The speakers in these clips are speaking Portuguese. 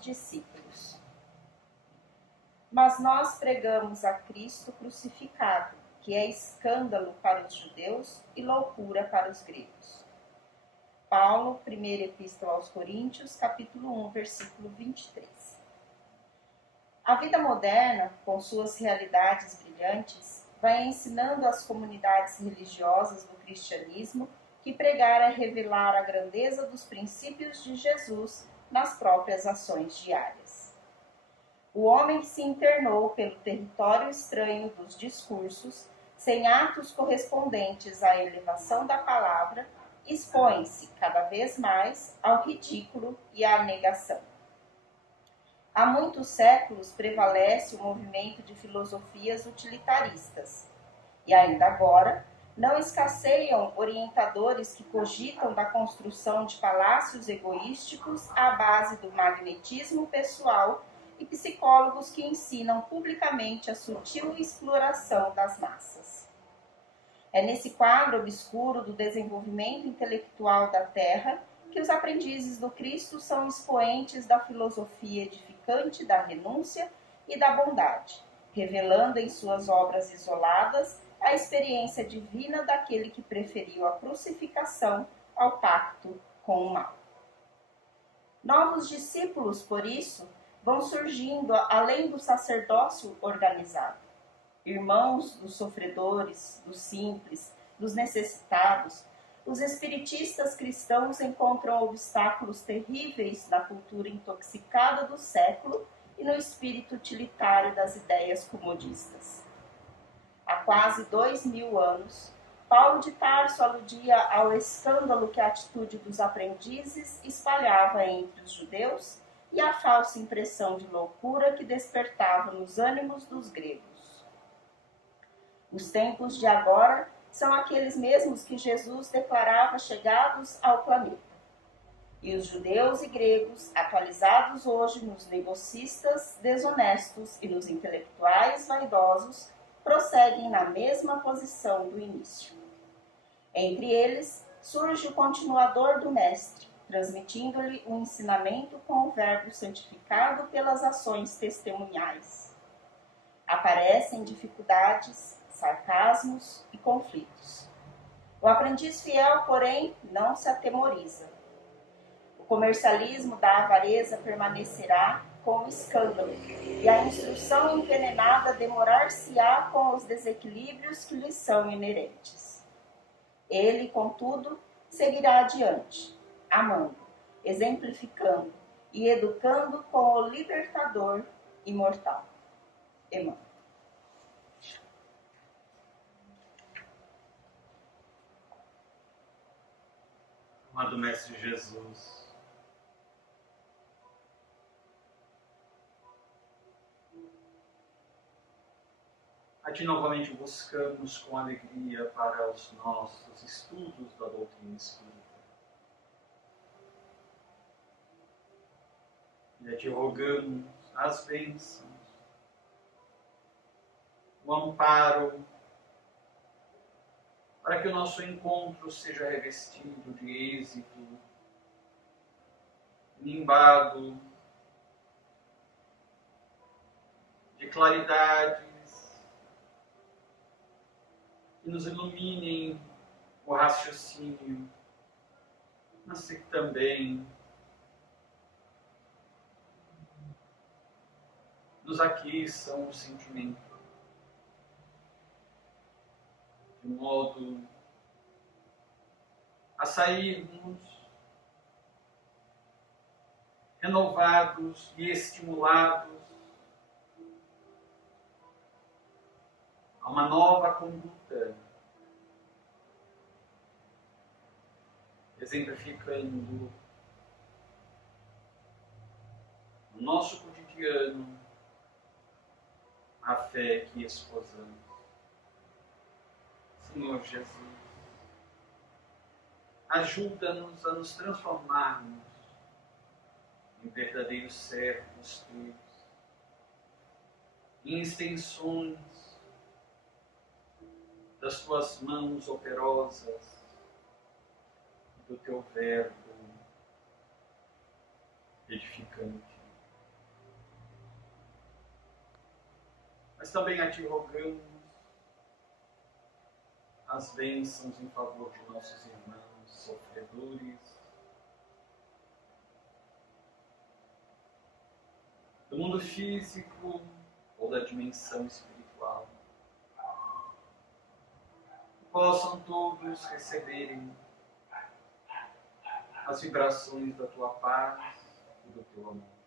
discípulos. Mas nós pregamos a Cristo crucificado, que é escândalo para os judeus e loucura para os gregos. Paulo, primeira epístola aos Coríntios, capítulo 1, versículo 23. A vida moderna, com suas realidades brilhantes, vai ensinando às comunidades religiosas do cristianismo que pregar é revelar a grandeza dos princípios de Jesus nas próprias ações diárias. O homem que se internou pelo território estranho dos discursos, sem atos correspondentes à elevação da palavra, expõe-se cada vez mais ao ridículo e à negação. Há muitos séculos prevalece o movimento de filosofias utilitaristas, e ainda agora não escasseiam orientadores que cogitam da construção de palácios egoísticos à base do magnetismo pessoal e psicólogos que ensinam publicamente a sutil exploração das massas. É nesse quadro obscuro do desenvolvimento intelectual da Terra que os aprendizes do Cristo são expoentes da filosofia edificante da renúncia e da bondade, revelando em suas obras isoladas a experiência divina daquele que preferiu a crucificação ao pacto com o mal. Novos discípulos, por isso, vão surgindo além do sacerdócio organizado. Irmãos dos sofredores, dos simples, dos necessitados, os espiritistas cristãos encontram obstáculos terríveis na cultura intoxicada do século e no espírito utilitário das ideias comodistas. Há quase 2000 anos, Paulo de Tarso aludia ao escândalo que a atitude dos aprendizes espalhava entre os judeus e à falsa impressão de loucura que despertava nos ânimos dos gregos. Os tempos de agora são aqueles mesmos que Jesus declarava chegados ao planeta. E os judeus e gregos, atualizados hoje nos negocistas desonestos e nos intelectuais vaidosos, prosseguem na mesma posição do início. Entre eles, surge o continuador do Mestre, transmitindo-lhe o ensinamento com o verbo santificado pelas ações testemunhais. Aparecem dificuldades, sarcasmos e conflitos. O aprendiz fiel, porém, não se atemoriza. O comercialismo da avareza permanecerá com o escândalo, e a instrução envenenada demorar-se-á com os desequilíbrios que lhe são inerentes. Ele, contudo, seguirá adiante, amando, exemplificando e educando com o libertador imortal. Emmanuel. Amado Mestre Jesus, a Ti novamente buscamos com alegria para os nossos estudos da doutrina espírita. E a Ti rogamos as bênçãos, o amparo, para que o nosso encontro seja revestido de êxito, nimbado de claridades, que nos iluminem o raciocínio, mas que também nos aqueçam o sentimento, de modo a sairmos renovados e estimulados a uma nova conduta, exemplificando no nosso cotidiano a fé que esposamos. Senhor Jesus, ajuda-nos a nos transformarmos em verdadeiros servos teus, em extensões das tuas mãos operosas, do teu verbo edificante. Mas também a Ti rogamos as bênçãos em favor de nossos irmãos sofredores, do mundo físico ou da dimensão espiritual. Possam todos receberem as vibrações da Tua paz e do Teu amor.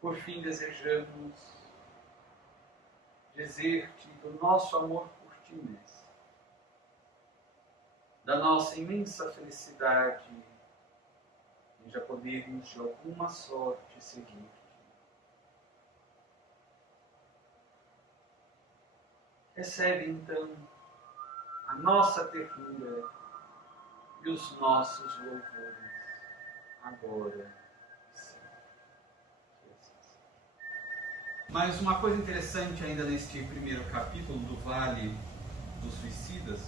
Por fim, desejamos dizer-te do nosso amor por Ti mesmo, da nossa imensa felicidade em já podermos de alguma sorte seguir-te. Recebe então a nossa ternura e os nossos louvores agora e sempre. Mas uma coisa interessante ainda neste primeiro capítulo do Vale dos Suicidas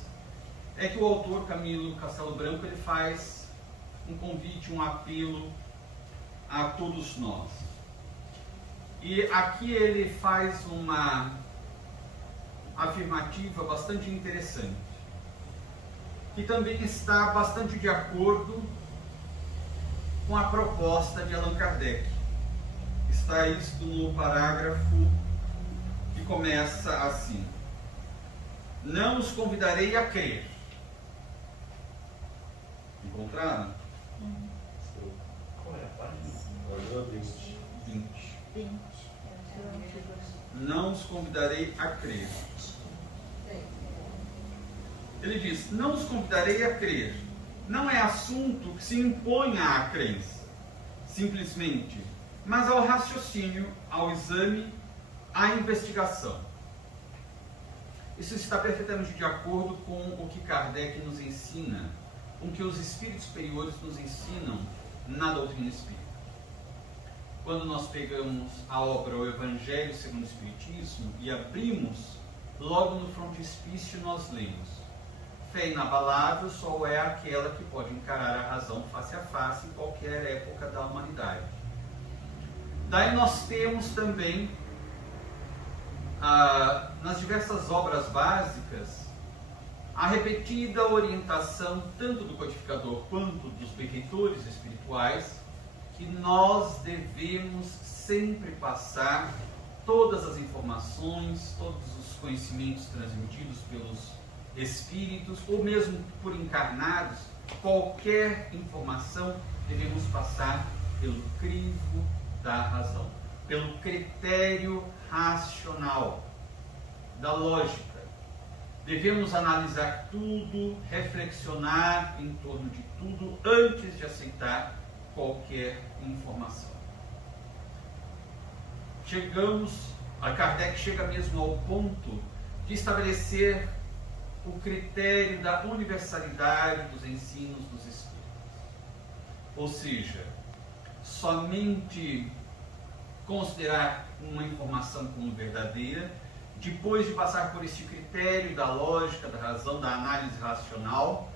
é que o autor Camilo Castelo Branco ele faz um convite, um apelo a todos nós. E aqui ele faz uma afirmativa bastante interessante, que também está bastante de acordo com a proposta de Allan Kardec. Está isto no parágrafo que começa assim: não os convidarei a crer. Encontraram? Qual é a página? 20. Não os convidarei a crer. Ele diz: não os convidarei a crer. Não é assunto que se imponha à crença, simplesmente, mas ao raciocínio, ao exame, à investigação. Isso está perfeitamente de acordo com o que Kardec nos ensina, com o que os espíritos superiores nos ensinam na doutrina espírita. Quando nós pegamos a obra O Evangelho segundo o Espiritismo e abrimos, logo no frontispício nós lemos: fé inabalável só é aquela que pode encarar a razão face a face em qualquer época da humanidade. Daí nós temos também, nas diversas obras básicas, a repetida orientação, tanto do codificador quanto dos benfeitores espirituais, que nós devemos sempre passar todas as informações, todos os conhecimentos transmitidos pelos espíritos, ou mesmo por encarnados, qualquer informação devemos passar pelo crivo da razão, pelo critério racional, da lógica. Devemos analisar tudo, reflexionar em torno de tudo antes de aceitar qualquer informação. A Kardec chega mesmo ao ponto de estabelecer o critério da universalidade dos ensinos dos Espíritos. Ou seja, somente considerar uma informação como verdadeira, depois de passar por este critério da lógica, da razão, da análise racional,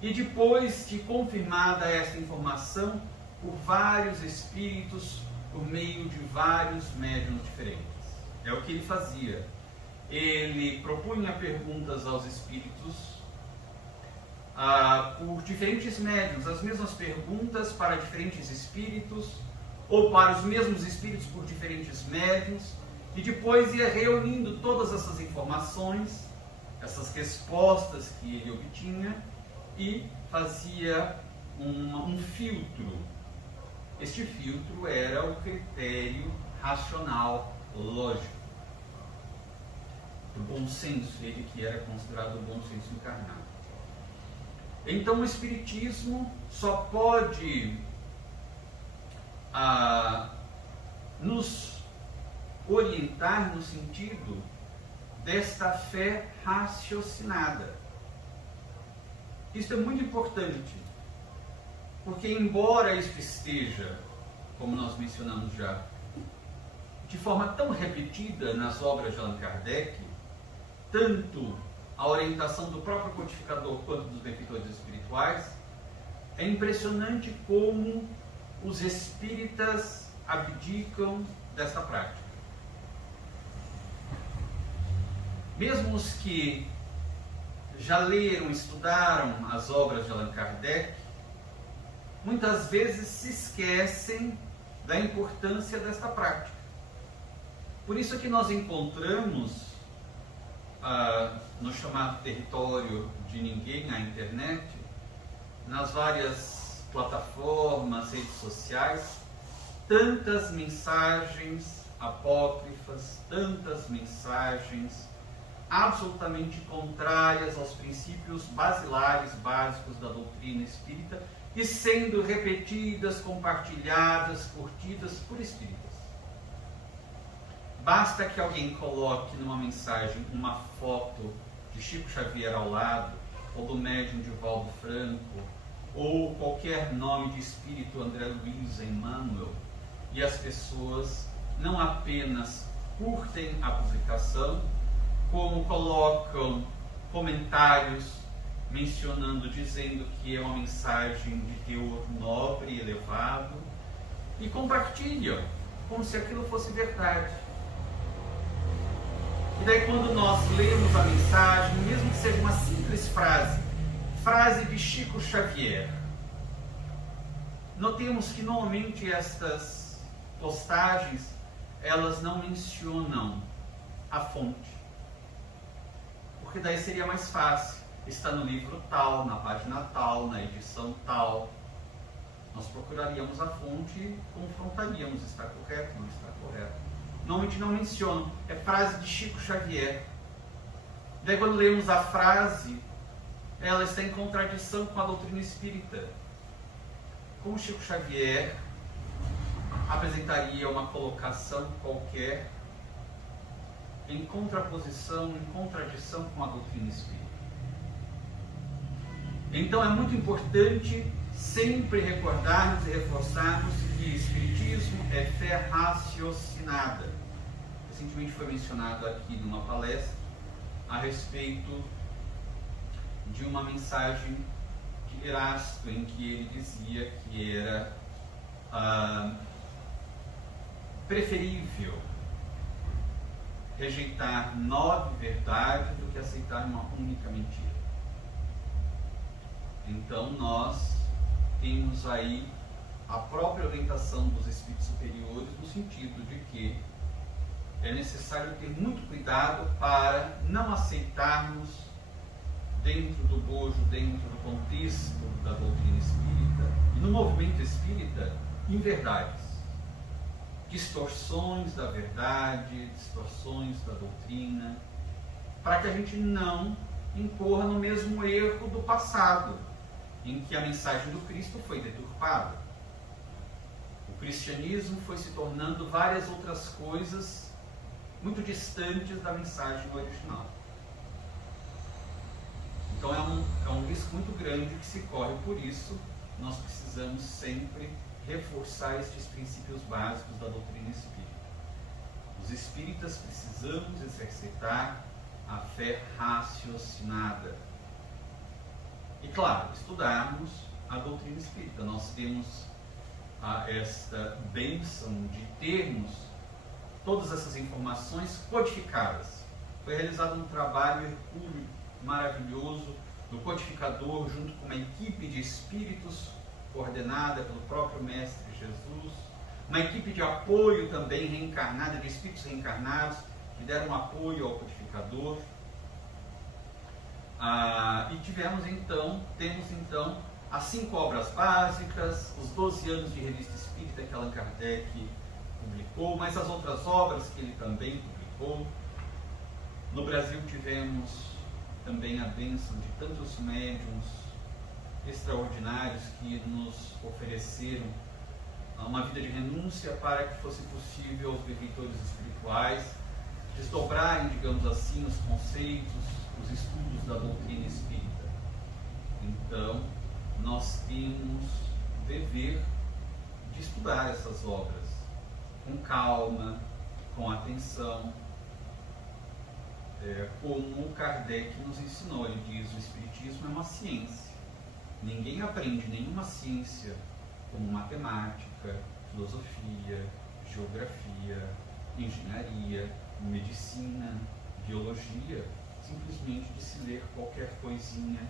e depois de confirmada esta informação por vários espíritos, por meio de vários médiuns diferentes. É o que ele fazia. Ele propunha perguntas aos espíritos por diferentes médiuns, as mesmas perguntas para diferentes espíritos, ou para os mesmos espíritos por diferentes médiuns, e depois ia reunindo todas essas informações, essas respostas que ele obtinha, e fazia um filtro. Este filtro era o critério racional, lógico, do bom senso, ele que era considerado o bom senso encarnado. Então o Espiritismo só pode nos orientar no sentido desta fé raciocinada. Isso é muito importante, porque embora isto esteja, como nós mencionamos já, de forma tão repetida nas obras de Allan Kardec, tanto a orientação do próprio codificador quanto dos benfeitores espirituais, é impressionante como os espíritas abdicam desta prática. Mesmo os que já leram, estudaram as obras de Allan Kardec, muitas vezes se esquecem da importância desta prática. Por isso que nós encontramos no chamado território de ninguém, a internet, nas várias plataformas, redes sociais, tantas mensagens apócrifas, tantas mensagens absolutamente contrárias aos princípios basilares, básicos da doutrina espírita, e sendo repetidas, compartilhadas, curtidas por espíritas. Basta que alguém coloque numa mensagem uma foto de Chico Xavier ao lado, ou do médium Divaldo Franco, ou qualquer nome de espírito, André Luiz, Emmanuel, e as pessoas não apenas curtem a publicação, como colocam comentários mencionando, dizendo que é uma mensagem de teor nobre e elevado, e compartilham como se aquilo fosse verdade. E daí, quando nós lemos a mensagem, mesmo que seja uma simples frase de Chico Xavier, notemos que normalmente estas postagens, elas não mencionam a fonte. Porque daí seria mais fácil. Está no livro tal, na página tal, na edição tal. Nós procuraríamos a fonte e confrontaríamos, está correto, não está correto. Normalmente não mencionam, é frase de Chico Xavier. Daí quando lemos a frase, ela está em contradição com a doutrina espírita. Como Chico Xavier apresentaria uma colocação qualquer em contraposição, em contradição com a doutrina espírita. Então é muito importante sempre recordarmos e reforçarmos que Espiritismo é fé raciocinada. Recentemente foi mencionado aqui numa palestra a respeito de uma mensagem de Erasto, em que ele dizia que era preferível rejeitar 9 verdades do que aceitar uma única mentira. Então nós temos aí a própria orientação dos espíritos superiores no sentido de que é necessário ter muito cuidado para não aceitarmos dentro do bojo, dentro do contexto da doutrina espírita e no movimento espírita, inverdades, distorções da verdade, distorções da doutrina, para que a gente não incorra no mesmo erro do passado, em que a mensagem do Cristo foi deturpada. O cristianismo foi se tornando várias outras coisas muito distantes da mensagem original. Então é um risco muito grande que se corre, por isso nós precisamos sempre reforçar estes princípios básicos da doutrina espírita. Os espíritas precisamos exercitar a fé raciocinada. E claro, estudarmos a doutrina espírita. Nós temos esta bênção de termos todas essas informações codificadas. Foi realizado um trabalho hercúleo maravilhoso do codificador, junto com uma equipe de espíritos coordenada pelo próprio Mestre Jesus, uma equipe de apoio também reencarnada, de espíritos reencarnados, que deram apoio ao codificador. E temos então as 5 obras básicas, os 12 anos de revista espírita que Allan Kardec publicou, mas as outras obras que ele também publicou. No Brasil tivemos também a bênção de tantos médiuns extraordinários que nos ofereceram uma vida de renúncia para que fosse possível aos benfeitores espirituais desdobrarem, digamos assim, os conceitos, os estudos da doutrina espírita. Então, nós temos o dever de estudar essas obras com calma, com atenção, como Kardec nos ensinou. Ele diz: o Espiritismo é uma ciência. Ninguém aprende nenhuma ciência como matemática, filosofia, geografia, engenharia, medicina, biologia, simplesmente de se ler qualquer coisinha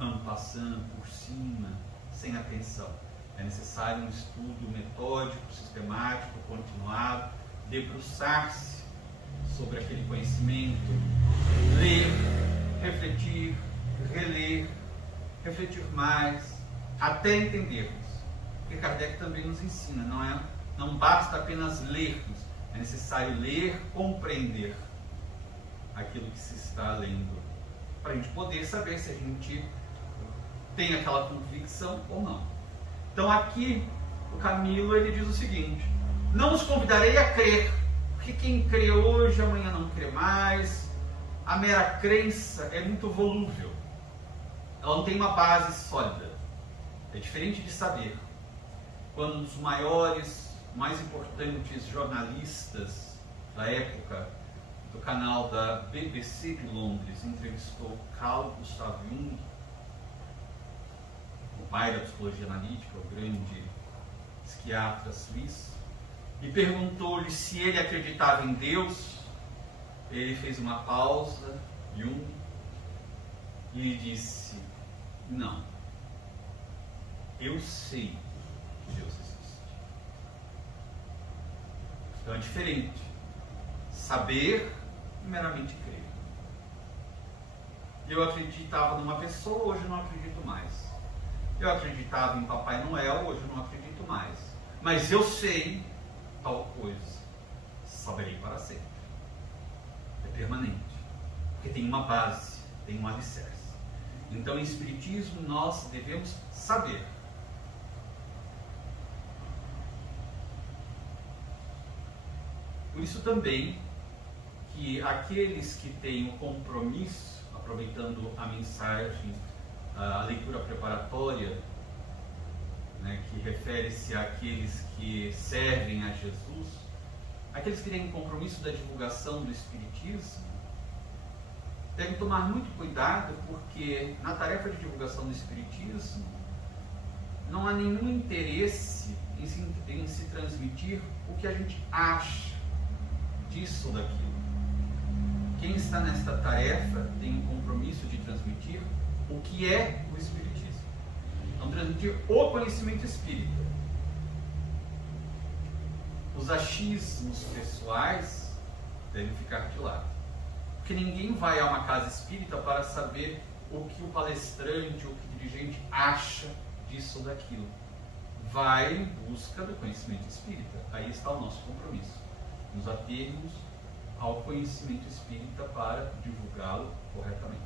en passant, por cima, sem atenção. É necessário um estudo metódico, sistemático, continuado, debruçar-se sobre aquele conhecimento, ler, refletir, reler, refletir mais, até entendermos. Porque Kardec também nos ensina, não basta apenas lermos, é necessário ler, compreender aquilo que se está lendo, para a gente poder saber se a gente tem aquela convicção ou não. Então aqui o Camilo ele diz o seguinte: não os convidarei a crer, porque quem crê hoje, amanhã não crê mais. A mera crença é muito volúvel, ela não tem uma base sólida. É diferente de saber. Quando um dos maiores, mais importantes jornalistas da época, do canal da BBC de Londres, entrevistou Carl Gustav Jung, o pai da psicologia analítica, o grande psiquiatra suíço, e perguntou-lhe se ele acreditava em Deus. Ele fez uma pausa, Jung, e lhe disse: não, eu sei que Deus existe. Então é diferente saber e meramente crer. Eu acreditava numa pessoa, hoje não acredito mais. Eu acreditava em Papai Noel, hoje não acredito mais. Mas eu sei tal coisa, saberei para sempre. É permanente, porque tem uma base, tem um alicerce. Então, em Espiritismo, nós devemos saber. Por isso também que aqueles que têm o compromisso, aproveitando a mensagem, a leitura preparatória, né, que refere-se àqueles que servem a Jesus, aqueles que têm o compromisso da divulgação do Espiritismo, devem tomar muito cuidado, porque na tarefa de divulgação do Espiritismo não há nenhum interesse em se transmitir o que a gente acha disso ou daquilo. Quem está nesta tarefa tem o compromisso de transmitir o que é o Espiritismo. Não transmitir o conhecimento espírita. Os achismos pessoais devem ficar de lado. Porque ninguém vai a uma casa espírita para saber o que o palestrante, o que o dirigente acha disso ou daquilo. Vai em busca do conhecimento espírita. Aí está o nosso compromisso. Nos atermos ao conhecimento espírita para divulgá-lo corretamente.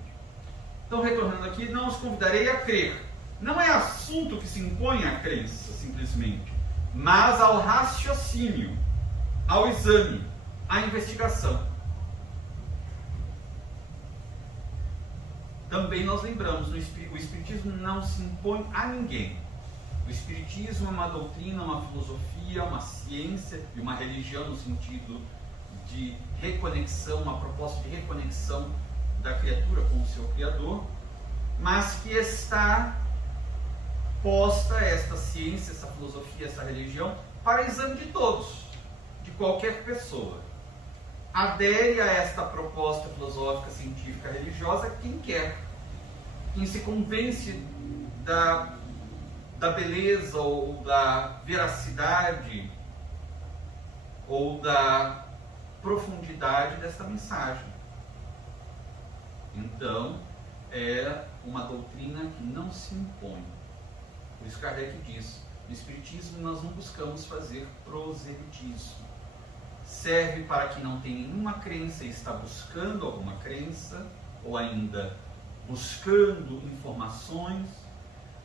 Então, retornando aqui, não os convidarei a crer. Não é assunto que se impõe à crença, simplesmente, mas ao raciocínio, ao exame, à investigação. Também nós lembramos, o Espiritismo não se impõe a ninguém. O Espiritismo é uma doutrina, uma filosofia, uma ciência e uma religião no sentido de reconexão, uma proposta de reconexão da criatura com o seu Criador, mas que está posta esta ciência, essa filosofia, essa religião para exame de todos, de qualquer pessoa. Adere a esta proposta filosófica, científica, religiosa quem quer, quem se convence da beleza ou da veracidade ou da profundidade desta mensagem. Então, é uma doutrina que não se impõe. Por isso Kardec diz, no Espiritismo nós não buscamos fazer proselitismo. Serve para quem não tem nenhuma crença e está buscando alguma crença, ou ainda buscando informações,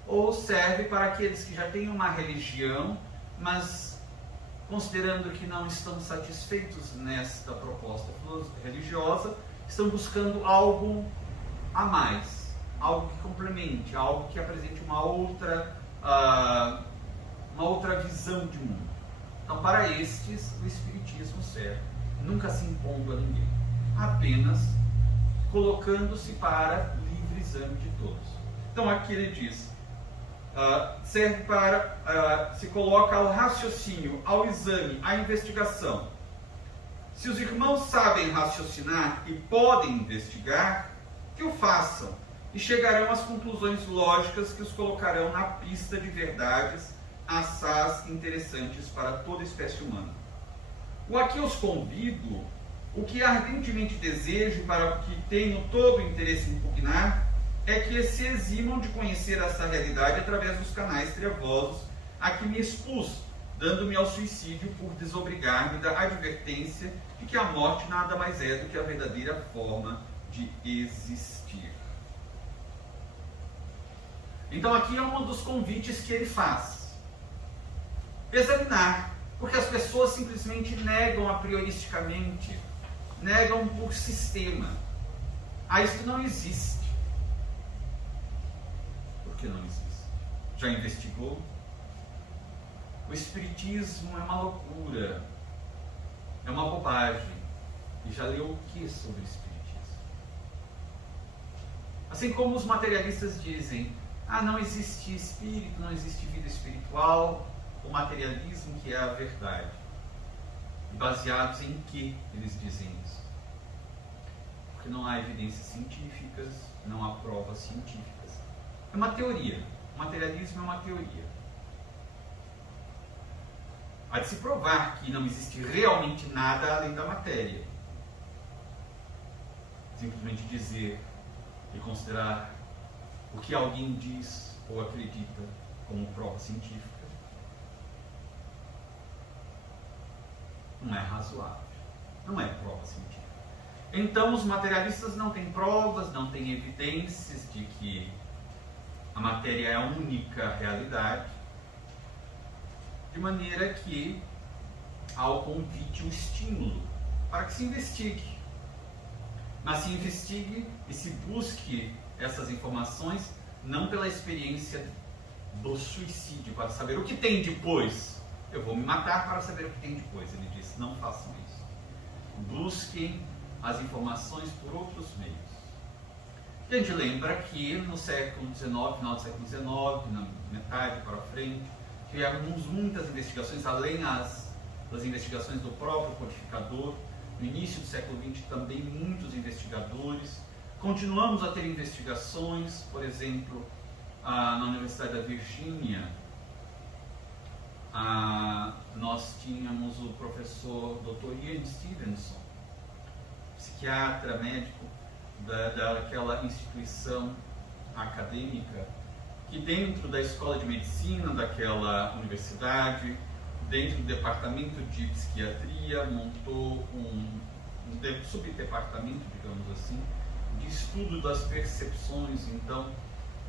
ou serve para aqueles que já têm uma religião, mas considerando que não estão satisfeitos nesta proposta religiosa, estão buscando algo a mais, algo que complemente, algo que apresente uma outra visão de mundo. Então, para estes, o Espiritismo serve, nunca se impondo a ninguém, apenas colocando-se para livre exame de todos. Então, aqui ele diz: serve para, se coloca ao raciocínio, ao exame, à investigação. Se os irmãos sabem raciocinar e podem investigar, que o façam e chegarão às conclusões lógicas que os colocarão na pista de verdades assaz interessantes para toda a espécie humana. O a que os convido, o que ardentemente desejo para o que tenho todo o interesse em impugnar, é que se eximam de conhecer essa realidade através dos canais trevosos a que me expus, dando-me ao suicídio por desobrigar-me da advertência de que a morte nada mais é do que a verdadeira forma de existir. Então aqui é um dos convites que ele faz. Examinar, porque as pessoas simplesmente negam a prioristicamente, negam por sistema. Isso não existe. Por que não existe? Já investigou? O espiritismo é uma loucura, é uma bobagem. E já leu o que sobre o espiritismo? Assim como os materialistas dizem, não existe espírito, não existe vida espiritual, o materialismo que é a verdade. Baseados em que eles dizem isso? Porque não há evidências científicas, não há provas científicas. É uma teoria. O materialismo é uma teoria. Há de se provar que não existe realmente nada além da matéria. Simplesmente dizer e considerar o que alguém diz ou acredita como prova científica não é razoável, não é prova científica. Então os materialistas não têm provas, não têm evidências de que a matéria é a única realidade, de maneira que há o convite, o estímulo para que se investigue. Mas se investigue e se busque essas informações não pela experiência do suicídio, para saber o que tem depois. Eu vou me matar para saber o que tem depois. Ele disse, não façam isso. Busquem as informações por outros meios. E a gente lembra que no século XIX, final do século XIX, na metade para frente, tivemos muitas investigações, além das investigações do próprio codificador. No início do século XX também muitos investigadores. Continuamos a ter investigações, por exemplo, na Universidade da Virgínia, nós tínhamos o professor Dr. Ian Stevenson, psiquiatra, médico daquela instituição acadêmica, que dentro da escola de medicina daquela universidade, dentro do departamento de psiquiatria, montou um subdepartamento, digamos assim, de estudo das percepções. Então,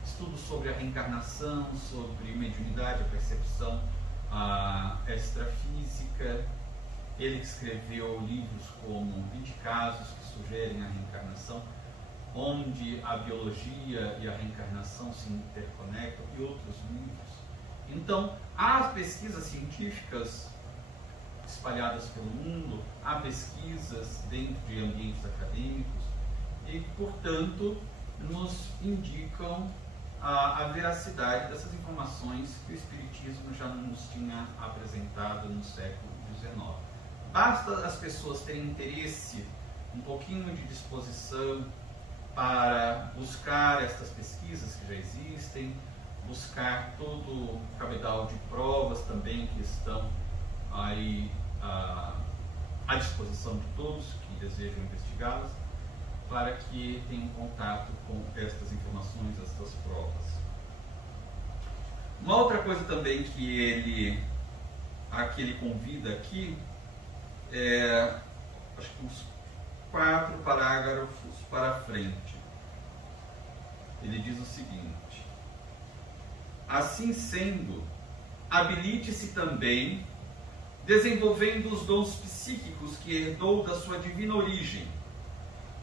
estudo sobre a reencarnação, sobre mediunidade, a percepção extrafísica. Ele escreveu livros como 20 casos que sugerem a reencarnação, onde a biologia e a reencarnação se interconectam, e outros livros. Então, há pesquisas científicas espalhadas pelo mundo, há pesquisas dentro de ambientes acadêmicos e, portanto, nos indicam a veracidade dessas informações que o Espiritismo já nos tinha apresentado no século XIX. Basta as pessoas terem interesse, um pouquinho de disposição para buscar estas pesquisas que já existem, buscar todo o cabedal de provas também que estão aí à disposição de todos que desejam investigá-las, para que tenham contato com estas informações, estas provas. Uma outra coisa também que ele convida aqui é, acho que uns 4 parágrafos para frente. Ele diz o seguinte: assim sendo, habilite-se também, desenvolvendo os dons psíquicos que herdou da sua divina origem.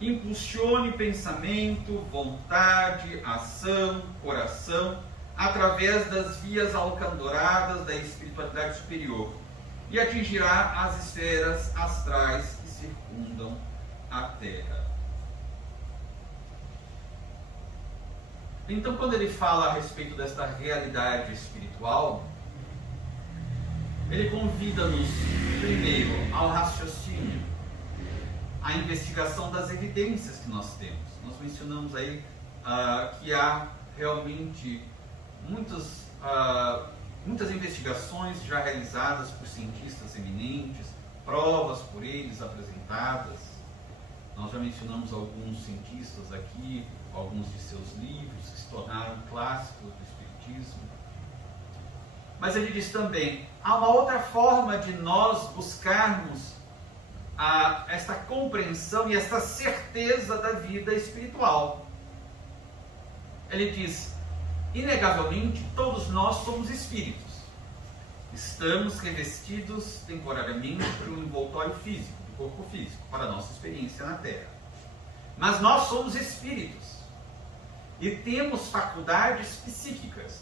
Impulsione pensamento, vontade, ação, coração, através das vias alcandoradas da espiritualidade superior, e atingirá as esferas astrais que circundam a Terra. Então, quando ele fala a respeito desta realidade espiritual, ele convida-nos, primeiro, ao raciocínio, à investigação das evidências que nós temos. Nós mencionamos aí que há realmente muitas investigações já realizadas por cientistas eminentes, provas por eles apresentadas. Nós já mencionamos alguns cientistas aqui, alguns de seus livros que se tornaram clássicos do Espiritismo. Mas ele diz também, há uma outra forma de nós buscarmos esta compreensão e esta certeza da vida espiritual. Ele diz, inegavelmente, todos nós somos espíritos. Estamos revestidos temporariamente por um envoltório físico, do corpo físico, para a nossa experiência na Terra. Mas nós somos espíritos e temos faculdades psíquicas.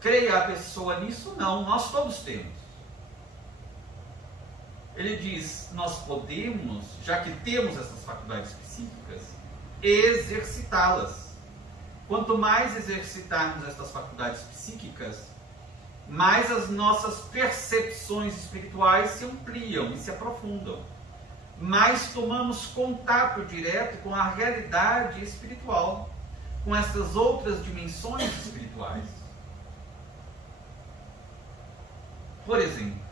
Creia a pessoa nisso? Não, nós todos temos. Ele diz, nós podemos, já que temos essas faculdades psíquicas, exercitá-las. Quanto mais exercitarmos estas faculdades psíquicas, mais as nossas percepções espirituais se ampliam e se aprofundam. Mais tomamos contato direto com a realidade espiritual, com essas outras dimensões espirituais. Por exemplo,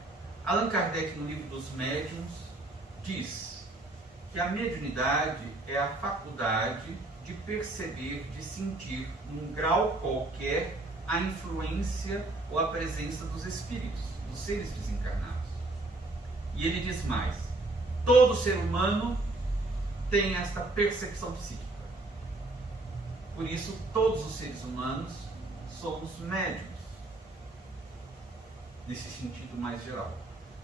Allan Kardec, no livro dos Médiuns, diz que a mediunidade é a faculdade de perceber, de sentir, num grau qualquer, a influência ou a presença dos espíritos, dos seres desencarnados. E ele diz mais, todo ser humano tem esta percepção psíquica. Por isso, todos os seres humanos somos médiuns, nesse sentido mais geral.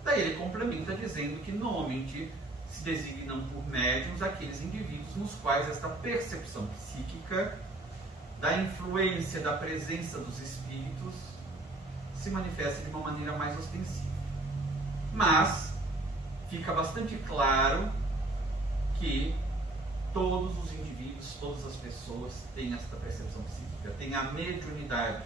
Daí ele complementa dizendo que normalmente se designam por médiuns aqueles indivíduos nos quais esta percepção psíquica da influência, da presença dos espíritos se manifesta de uma maneira mais ostensiva. Mas fica bastante claro que todos os indivíduos, todas as pessoas têm esta percepção psíquica, têm a mediunidade,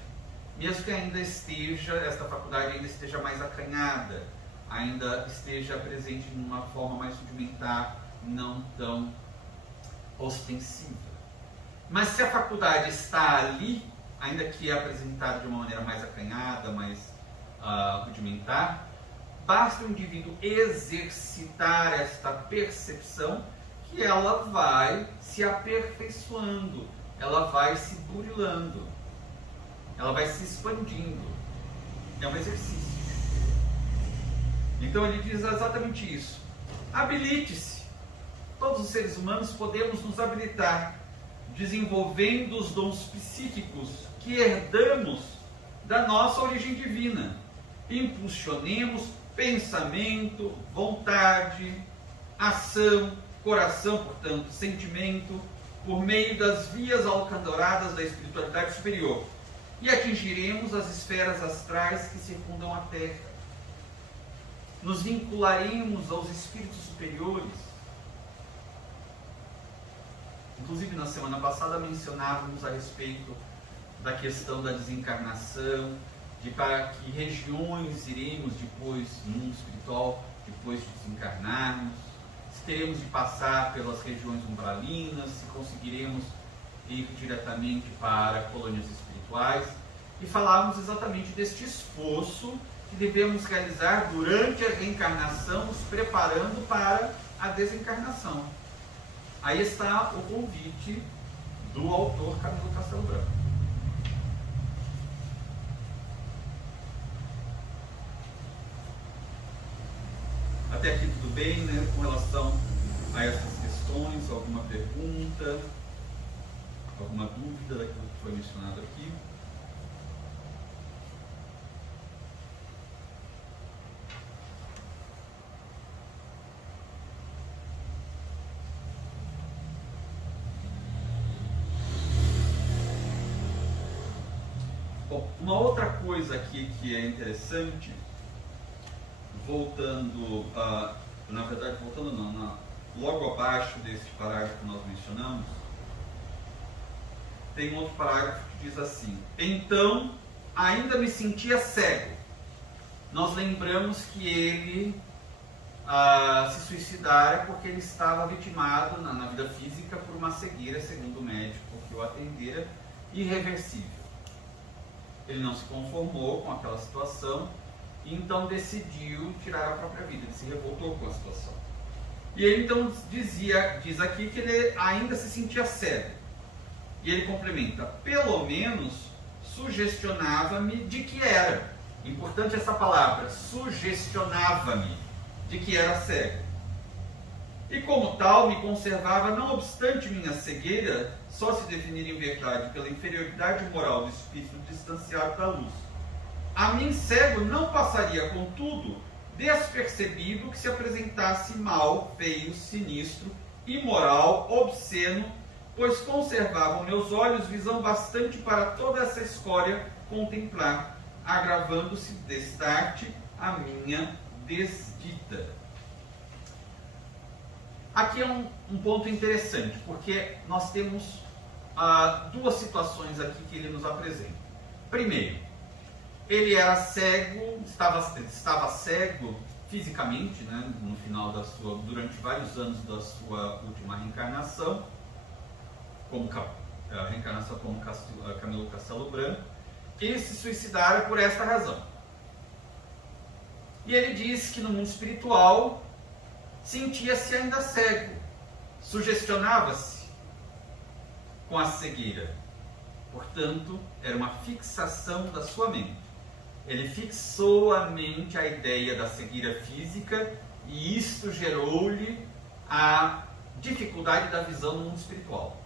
mesmo que ainda esta faculdade ainda esteja mais acanhada, ainda esteja presente de uma forma mais rudimentar, não tão ostensiva. Mas se a faculdade está ali, ainda que apresentada de uma maneira mais acanhada, mais rudimentar, basta o indivíduo exercitar esta percepção que ela vai se aperfeiçoando, ela vai se burilando, ela vai se expandindo. É um exercício. Então ele diz exatamente isso. Habilite-se. Todos os seres humanos podemos nos habilitar, desenvolvendo os dons psíquicos que herdamos da nossa origem divina. Impulsionemos pensamento, vontade, ação, coração, portanto, sentimento, por meio das vias alcandoradas da espiritualidade superior, e atingiremos as esferas astrais que circundam a Terra. Nos vincularemos aos espíritos superiores. Inclusive, na semana passada mencionávamos a respeito da questão da desencarnação, de para que regiões iremos depois no mundo espiritual, depois de desencarnarmos, se teremos de passar pelas regiões umbralinas, se conseguiremos ir diretamente para colônias espirituais, e falávamos exatamente deste esforço que devemos realizar durante a reencarnação, nos preparando para a desencarnação. Aí está o convite do autor Camilo Castelo Branco. Até aqui tudo bem, né? Com relação a essas questões, alguma pergunta, alguma dúvida daquilo que foi mencionado aqui? Bom, uma outra coisa aqui que é interessante, voltando, logo abaixo deste parágrafo que nós mencionamos, tem outro parágrafo que diz assim: então ainda me sentia cego. Nós lembramos que ele se suicidara porque ele estava vitimado na vida física por uma cegueira, segundo o médico que o atendera, irreversível. Ele não se conformou com aquela situação e então decidiu tirar a própria vida. Ele se revoltou com a situação. E ele então diz aqui que ele ainda se sentia cego. E ele complementa: pelo menos sugestionava-me de que era. Importante essa palavra, sugestionava-me de que era cego. E como tal, me conservava, não obstante minha cegueira só se definir em verdade pela inferioridade moral do espírito distanciado da luz. A mim cego não passaria, contudo, despercebido que se apresentasse mal, feio, sinistro, imoral, obsceno, pois conservavam meus olhos visão bastante para toda essa escória contemplar, agravando-se destarte a minha desdita. Aqui é um ponto interessante, porque nós temos duas situações aqui que ele nos apresenta. Primeiro, ele era cego, estava cego fisicamente, né, no final durante vários anos da sua última reencarnação, como a reencarnação como Camilo Castelo Branco, e se suicidara por esta razão. E ele diz que no mundo espiritual sentia-se ainda cego, sugestionava-se com a cegueira. Portanto, era uma fixação da sua mente. Ele fixou a mente à ideia da cegueira física e isto gerou-lhe a dificuldade da visão no mundo espiritual.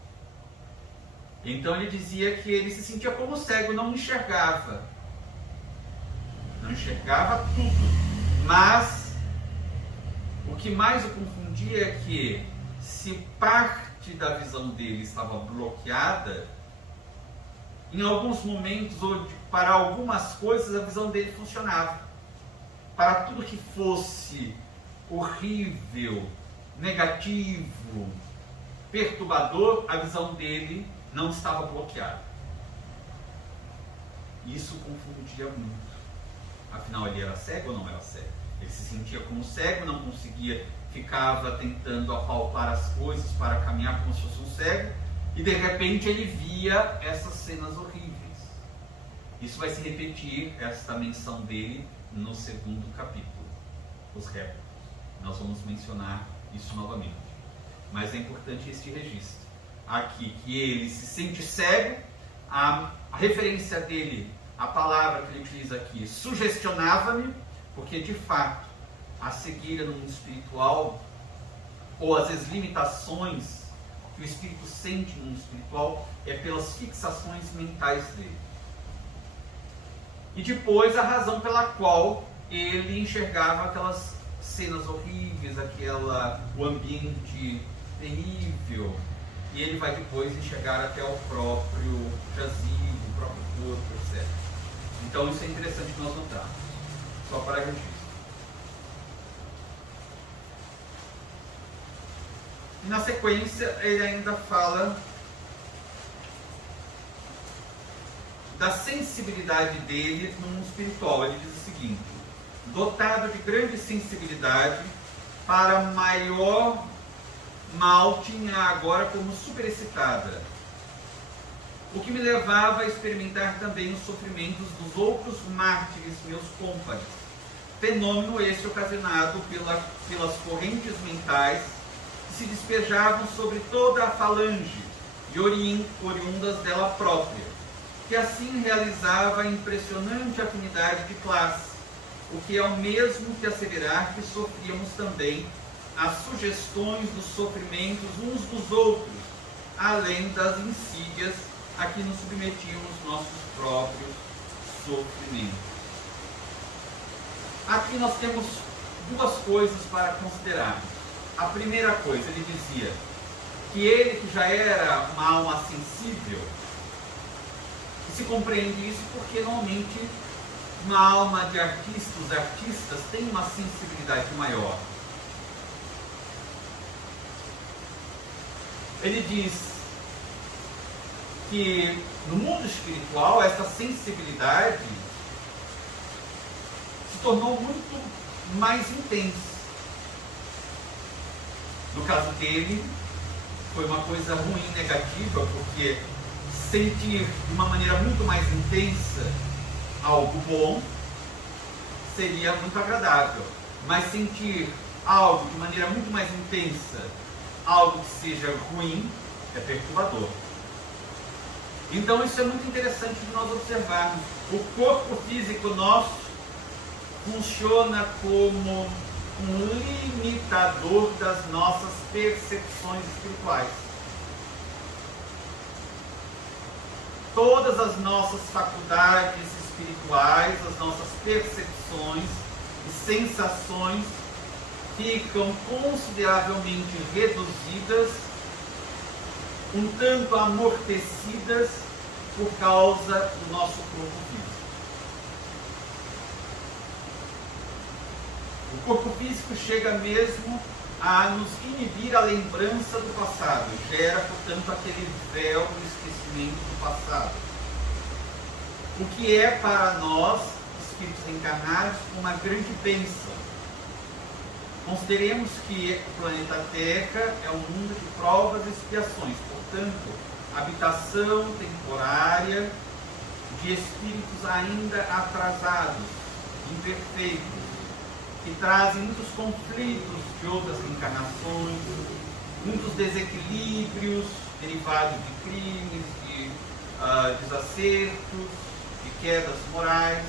Então ele dizia que ele se sentia como cego, não enxergava. Não enxergava tudo. Mas o que mais o confundia é que se parte da visão dele estava bloqueada, em alguns momentos, ou para algumas coisas, a visão dele funcionava. Para tudo que fosse horrível, negativo, perturbador, a visão dele não estava bloqueada. Isso confundia muito. Afinal, ele era cego ou não era cego? Ele se sentia como cego, não conseguia, ficava tentando apalpar as coisas para caminhar como se fosse um cego, e de repente ele via essas cenas horríveis. Isso vai se repetir, esta menção dele, no segundo capítulo, os réplitos. Nós vamos mencionar isso novamente. Mas é importante este registro. Aqui, que ele se sente cego, a referência dele, a palavra que ele utiliza aqui, sugestionava-me, porque de fato, a cegueira no mundo espiritual, ou às vezes limitações que o espírito sente no mundo espiritual, é pelas fixações mentais dele. E depois a razão pela qual ele enxergava aquelas cenas horríveis, o ambiente terrível, e ele vai depois enxergar até o próprio jazigo, o próprio corpo, etc. Então isso é interessante nós notarmos, só para registro. E na sequência ele ainda fala da sensibilidade dele no mundo espiritual. Ele diz o seguinte: dotado de grande sensibilidade, para maior mal tinha agora como superexcitada, o que me levava a experimentar também os sofrimentos dos outros mártires, meus cômpares. Fenômeno este ocasionado pelas correntes mentais que se despejavam sobre toda a falange e oriundas dela própria, que assim realizava a impressionante afinidade de classe, o que é o mesmo que asseverar que sofríamos também as sugestões dos sofrimentos uns dos outros, além das insídias a que nos submetíamos nossos próprios sofrimentos. Aqui nós temos duas coisas para considerar. A primeira coisa, ele dizia que ele, que já era uma alma sensível, e se compreende isso porque normalmente uma alma de os artistas tem uma sensibilidade maior. Ele diz que no mundo espiritual essa sensibilidade se tornou muito mais intensa. No caso dele, foi uma coisa ruim, negativa, porque sentir de uma maneira muito mais intensa algo bom seria muito agradável, mas sentir algo de maneira muito mais intensa, algo que seja ruim, é perturbador. Então isso é muito interessante de nós observarmos. O corpo físico nosso funciona como um limitador das nossas percepções espirituais. Todas as nossas faculdades espirituais, as nossas percepções e sensações ficam consideravelmente reduzidas, um tanto amortecidas por causa do nosso corpo físico. O corpo físico chega mesmo a nos inibir a lembrança do passado, gera, portanto, aquele véu do esquecimento do passado. O que é para nós, espíritos encarnados, uma grande bênção. Consideremos que o planeta Terra é um mundo de provas e expiações, portanto, habitação temporária de espíritos ainda atrasados, imperfeitos, que trazem muitos conflitos de outras encarnações, muitos desequilíbrios derivados de crimes, de desacertos, de quedas morais.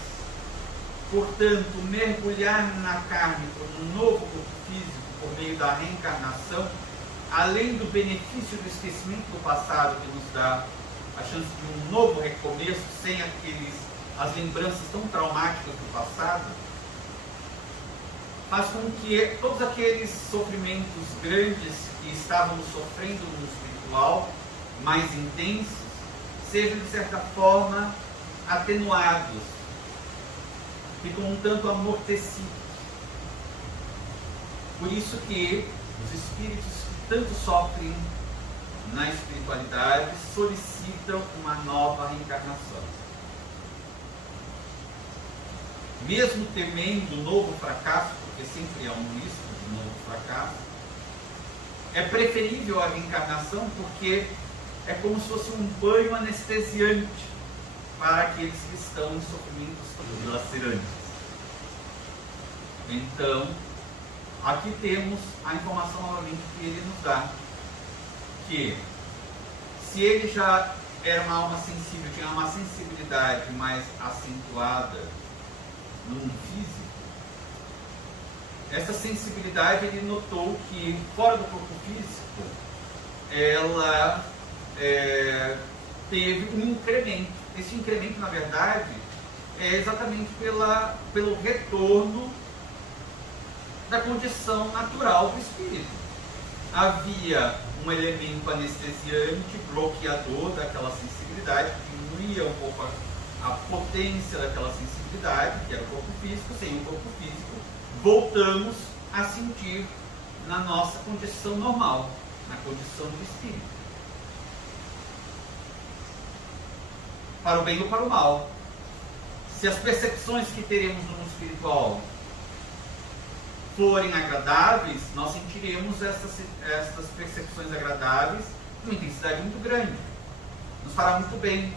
Portanto, mergulhar na carne por um novo corpo físico por meio da reencarnação, além do benefício do esquecimento do passado, que nos dá a chance de um novo recomeço sem as lembranças tão traumáticas do passado, faz com que todos aqueles sofrimentos grandes que estávamos sofrendo no espiritual, mais intensos, sejam de certa forma atenuados, ficam um tanto amortecidos. Por isso que os espíritos que tanto sofrem na espiritualidade solicitam uma nova reencarnação. Mesmo temendo um novo fracasso, porque sempre há um risco de novo fracasso, é preferível a reencarnação porque é como se fosse um banho anestesiante para aqueles que estão em sofrimentos lacerantes. Então, aqui temos a informação novamente que ele nos dá, que se ele já era uma alma sensível, tinha uma sensibilidade mais acentuada no mundo físico, essa sensibilidade ele notou que fora do corpo físico ela teve um incremento. Esse incremento, na verdade, é exatamente pelo retorno da condição natural do espírito. Havia um elemento anestesiante, bloqueador daquela sensibilidade, que diminuía um pouco a potência daquela sensibilidade, que era o corpo físico. Sem o corpo físico, voltamos a sentir na nossa condição normal, na condição do espírito. Para o bem ou para o mal. Se as percepções que teremos no mundo espiritual forem agradáveis, nós sentiremos essas percepções agradáveis com uma intensidade muito grande. Nos fará muito bem,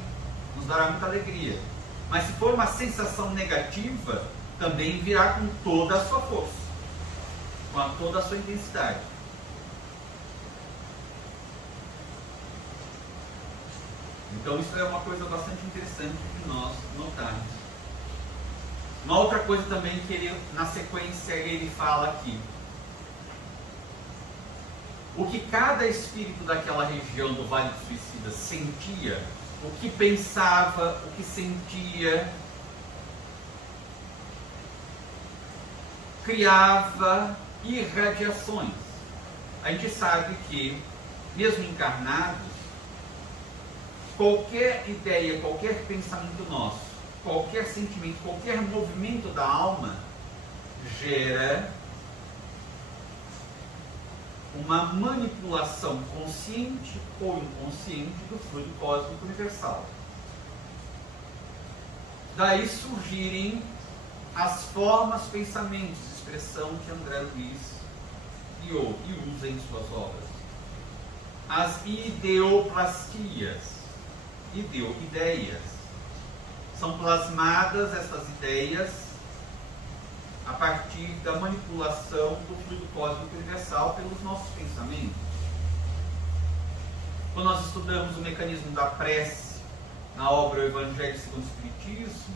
nos dará muita alegria. Mas se for uma sensação negativa, também virá com toda a sua força, com toda a sua intensidade. Então isso é uma coisa bastante interessante de nós notarmos. Uma outra coisa também que ele, na sequência, ele fala aqui. O que cada espírito daquela região do Vale dos Suicidas sentia, o que pensava, o que sentia, criava irradiações. A gente sabe que, mesmo encarnados, qualquer ideia, qualquer pensamento nosso, qualquer sentimento, qualquer movimento da alma gera uma manipulação consciente ou inconsciente do fluido cósmico universal. Daí surgirem as formas, pensamentos, expressão que André Luiz criou e usa em suas obras. As ideoplastias, ideias. São plasmadas essas ideias a partir da manipulação do fluido cósmico universal pelos nossos pensamentos. Quando nós estudamos o mecanismo da prece na obra O Evangelho segundo o Espiritismo,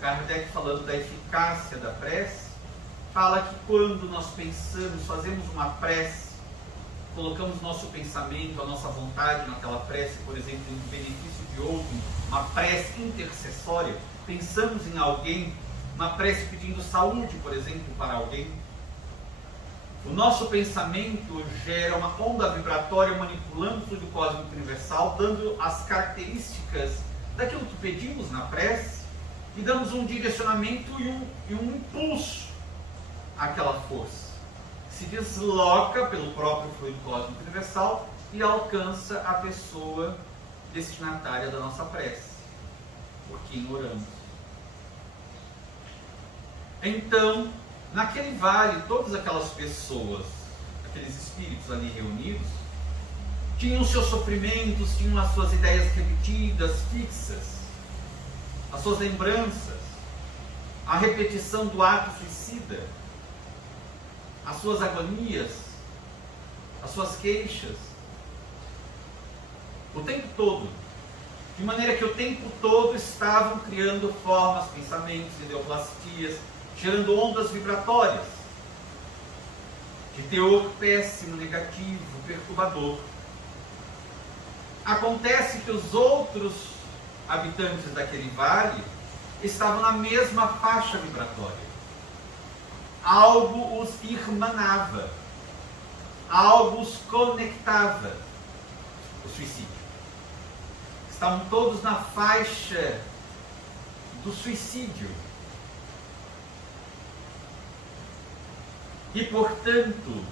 Kardec, falando da eficácia da prece, fala que quando nós pensamos, fazemos uma prece, colocamos nosso pensamento, a nossa vontade naquela prece, por exemplo, em benefício de outro, uma prece intercessória, pensamos em alguém, uma prece pedindo saúde, por exemplo, para alguém. O nosso pensamento gera uma onda vibratória manipulando o fluido cósmico universal, dando as características daquilo que pedimos na prece e damos um direcionamento e um impulso àquela força. Se desloca pelo próprio fluido cósmico universal e alcança a pessoa destinatária da nossa prece, por quem oramos. Então, naquele vale, todas aquelas pessoas, aqueles espíritos ali reunidos, tinham seus sofrimentos, tinham as suas ideias repetidas, fixas, as suas lembranças, a repetição do ato suicida, as suas agonias, as suas queixas, o tempo todo. De maneira que o tempo todo estavam criando formas, pensamentos, ideoplastias, gerando ondas vibratórias de teor péssimo, negativo, perturbador. Acontece que os outros habitantes daquele vale estavam na mesma faixa vibratória. Algo os irmanava, algo os conectava, o suicídio. Estavam todos na faixa do suicídio. E, portanto,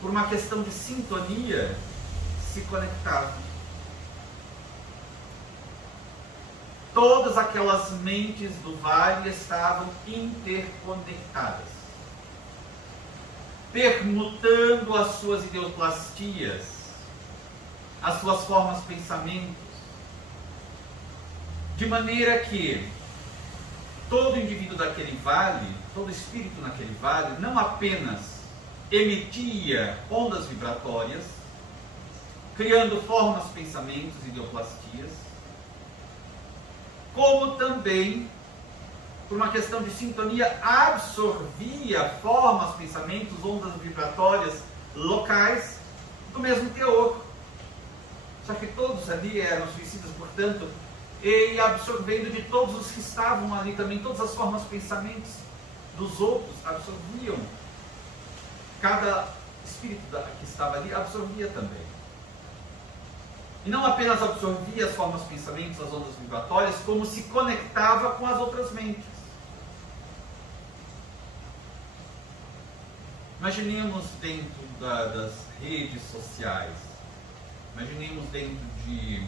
por uma questão de sintonia, se conectavam. Todas aquelas mentes do vale estavam interconectadas, permutando as suas ideoplastias, as suas formas de pensamentos, de maneira que todo indivíduo daquele vale, todo espírito naquele vale, não apenas emitia ondas vibratórias, criando formas, pensamentos, ideoplastias, como também, por uma questão de sintonia, absorvia formas, pensamentos, ondas vibratórias locais do mesmo teor. Só que todos ali eram suicidas, portanto, e absorvendo de todos os que estavam ali também, todas as formas, pensamentos dos outros absorviam. Cada espírito que estava ali absorvia também. E não apenas absorvia as formas, pensamentos, as ondas vibratórias, como se conectava com as outras mentes. Imaginemos dentro das redes sociais, imaginemos dentro de,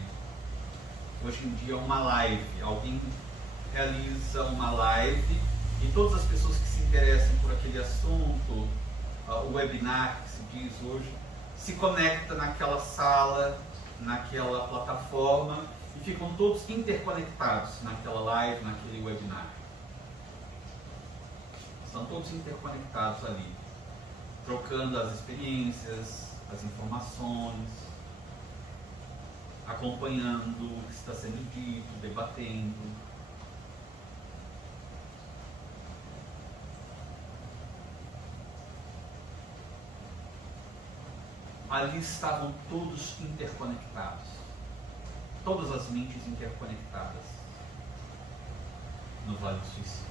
hoje em dia, uma live. Alguém realiza uma live e todas as pessoas que se interessam por aquele assunto, o webinar que se diz hoje, se conectam naquela sala, naquela plataforma e ficam todos interconectados naquela live, naquele webinar. Estão todos interconectados ali, trocando as experiências, as informações, acompanhando o que está sendo dito, debatendo. Ali estavam todos interconectados, todas as mentes interconectadas no Vale dos Suicidas.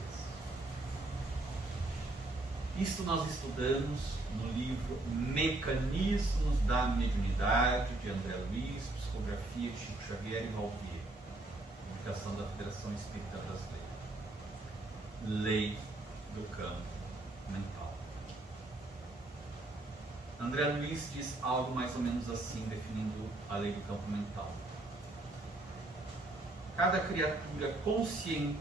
Isto nós estudamos no livro Mecanismos da Mediunidade, de André Luiz, psicografia de Chico Xavier e Valvier, publicação da Federação Espírita Brasileira. Lei do campo mental. André Luiz diz algo mais ou menos assim, definindo a lei do campo mental. Cada criatura consciente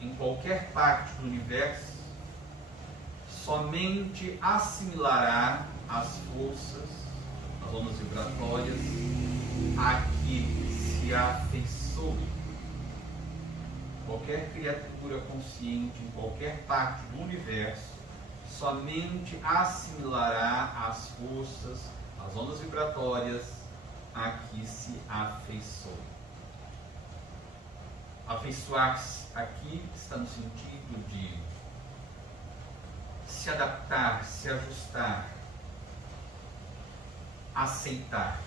em qualquer parte do universo somente assimilará as forças, as ondas vibratórias, a que se afeiçoe. Qualquer criatura consciente em qualquer parte do universo somente assimilará as forças, as ondas vibratórias, a que se afeiçoe. Afeiçoar-se aqui está no sentido de se adaptar, se ajustar, aceitar.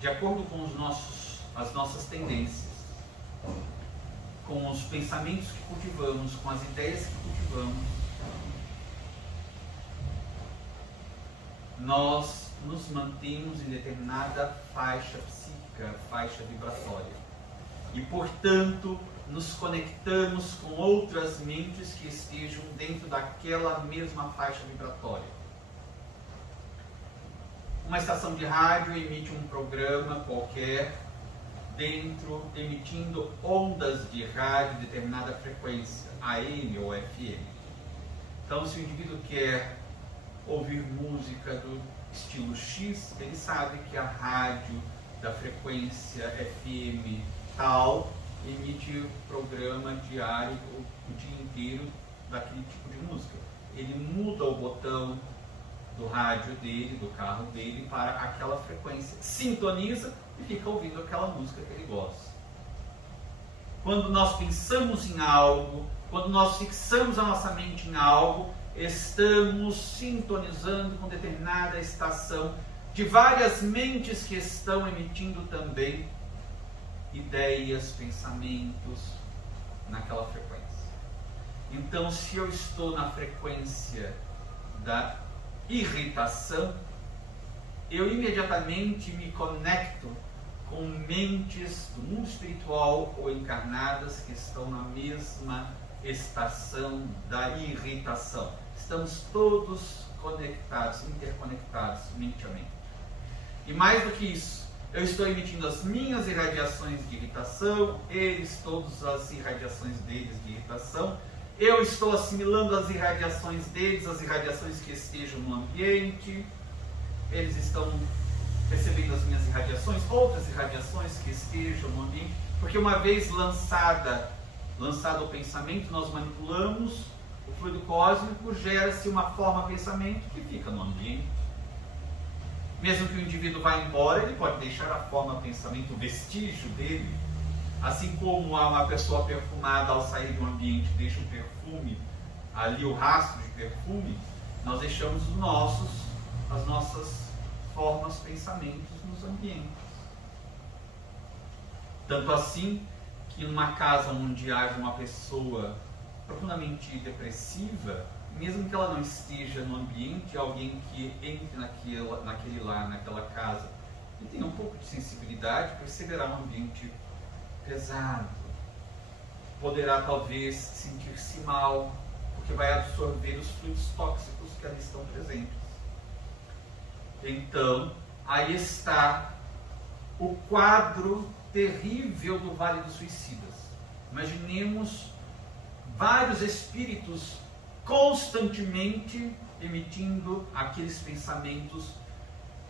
De acordo com as nossas tendências, com os pensamentos que cultivamos, com as ideias que cultivamos, nós nos mantemos em determinada faixa psíquica, faixa vibratória. E, portanto, nos conectamos com outras mentes que estejam dentro daquela mesma faixa vibratória. Uma estação de rádio emite um programa qualquer, emitindo ondas de rádio de determinada frequência, AM ou FM. Então, se o indivíduo quer ouvir música do estilo X, ele sabe que a rádio da frequência FM tal emite programa diário o dia inteiro daquele tipo de música. Ele muda o botão do rádio dele, do carro dele, para aquela frequência, sintoniza e fica ouvindo aquela música que ele gosta. Quando nós pensamos em algo, quando nós fixamos a nossa mente em algo, estamos sintonizando com determinada estação de várias mentes que estão emitindo também ideias, pensamentos naquela frequência. Então, se eu estou na frequência da irritação, eu imediatamente me conecto com mentes do mundo espiritual ou encarnadas que estão na mesma estação da irritação. Estamos todos conectados, interconectados, mente a mente. E mais do que isso, eu estou emitindo as minhas irradiações de irritação, eles todas as irradiações deles de irritação, eu estou assimilando as irradiações deles, as irradiações que estejam no ambiente, eles estão recebendo as minhas irradiações, outras irradiações que estejam no ambiente, porque uma vez lançado o pensamento, nós manipulamos o fluido cósmico, gera-se uma forma pensamento que fica no ambiente. Mesmo que o indivíduo vá embora, ele pode deixar a forma pensamento, o vestígio dele. Assim como uma pessoa perfumada, ao sair de um ambiente, deixa um perfume, ali o rastro de perfume, nós deixamos as nossas formas, pensamentos nos ambientes. Tanto assim que numa casa onde haja uma pessoa profundamente depressiva, mesmo que ela não esteja no ambiente, alguém que entre naquela casa e tenha um pouco de sensibilidade, perceberá um ambiente pesado, poderá talvez sentir-se mal, porque vai absorver os fluidos tóxicos que ali estão presentes. Então, aí está o quadro terrível do Vale dos Suicidas. Imaginemos vários espíritos constantemente emitindo aqueles pensamentos,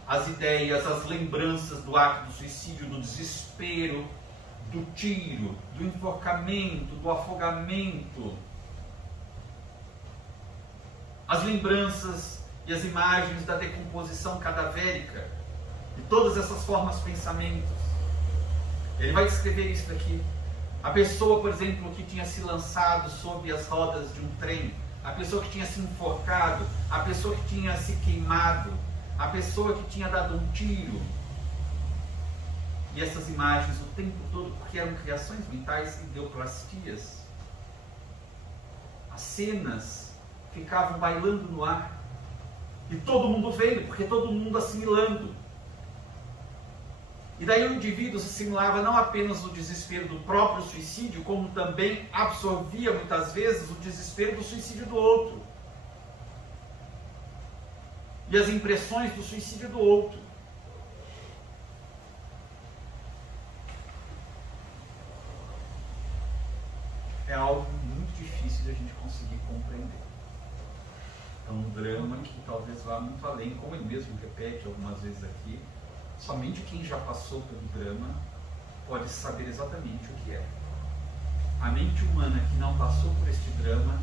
as ideias, as lembranças do ato do suicídio, do desespero, do tiro, do enforcamento, do afogamento. As lembranças e as imagens da decomposição cadavérica, de todas essas formas de pensamentos. Ele vai descrever isso aqui. A pessoa, por exemplo, que tinha se lançado sob as rodas de um trem, a pessoa que tinha se enforcado, a pessoa que tinha se queimado, a pessoa que tinha dado um tiro. E essas imagens o tempo todo, porque eram criações mentais, ideoplastias. As cenas ficavam bailando no ar. E todo mundo vendo, porque todo mundo assimilando. E daí o indivíduo se simulava não apenas o desespero do próprio suicídio, como também absorvia muitas vezes o desespero do suicídio do outro. E as impressões do suicídio do outro. É algo muito difícil de a gente conseguir compreender. É um drama que talvez vá muito além, como ele mesmo repete algumas vezes aqui. Somente quem já passou pelo drama pode saber exatamente o que é. A mente humana que não passou por este drama,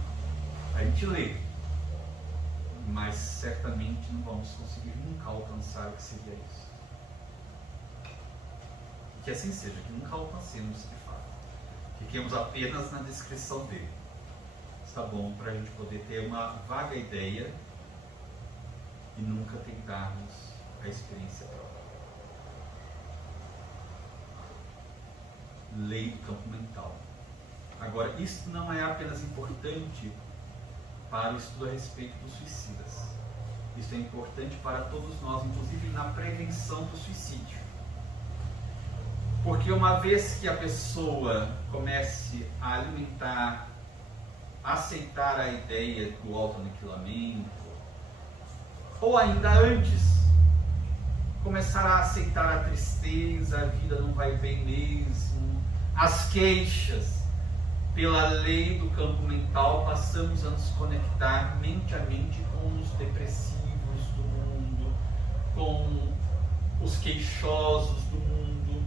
a gente lê, mas certamente não vamos conseguir nunca alcançar o que seria isso. Que assim seja, que nunca alcancemos de fato. Fiquemos apenas na descrição dele. Está bom para a gente poder ter uma vaga ideia e nunca tentarmos a experiência própria. Lei do campo mental. Agora, isso não é apenas importante para o estudo a respeito dos suicidas. Isso é importante para todos nós, inclusive na prevenção do suicídio. Porque uma vez que a pessoa comece a alimentar, aceitar a ideia do autoaniquilamento, ou ainda antes, começar a aceitar a tristeza, a vida não vai bem mesmo, as queixas, pela lei do campo mental, passamos a nos conectar mente a mente com os depressivos do mundo, com os queixosos do mundo.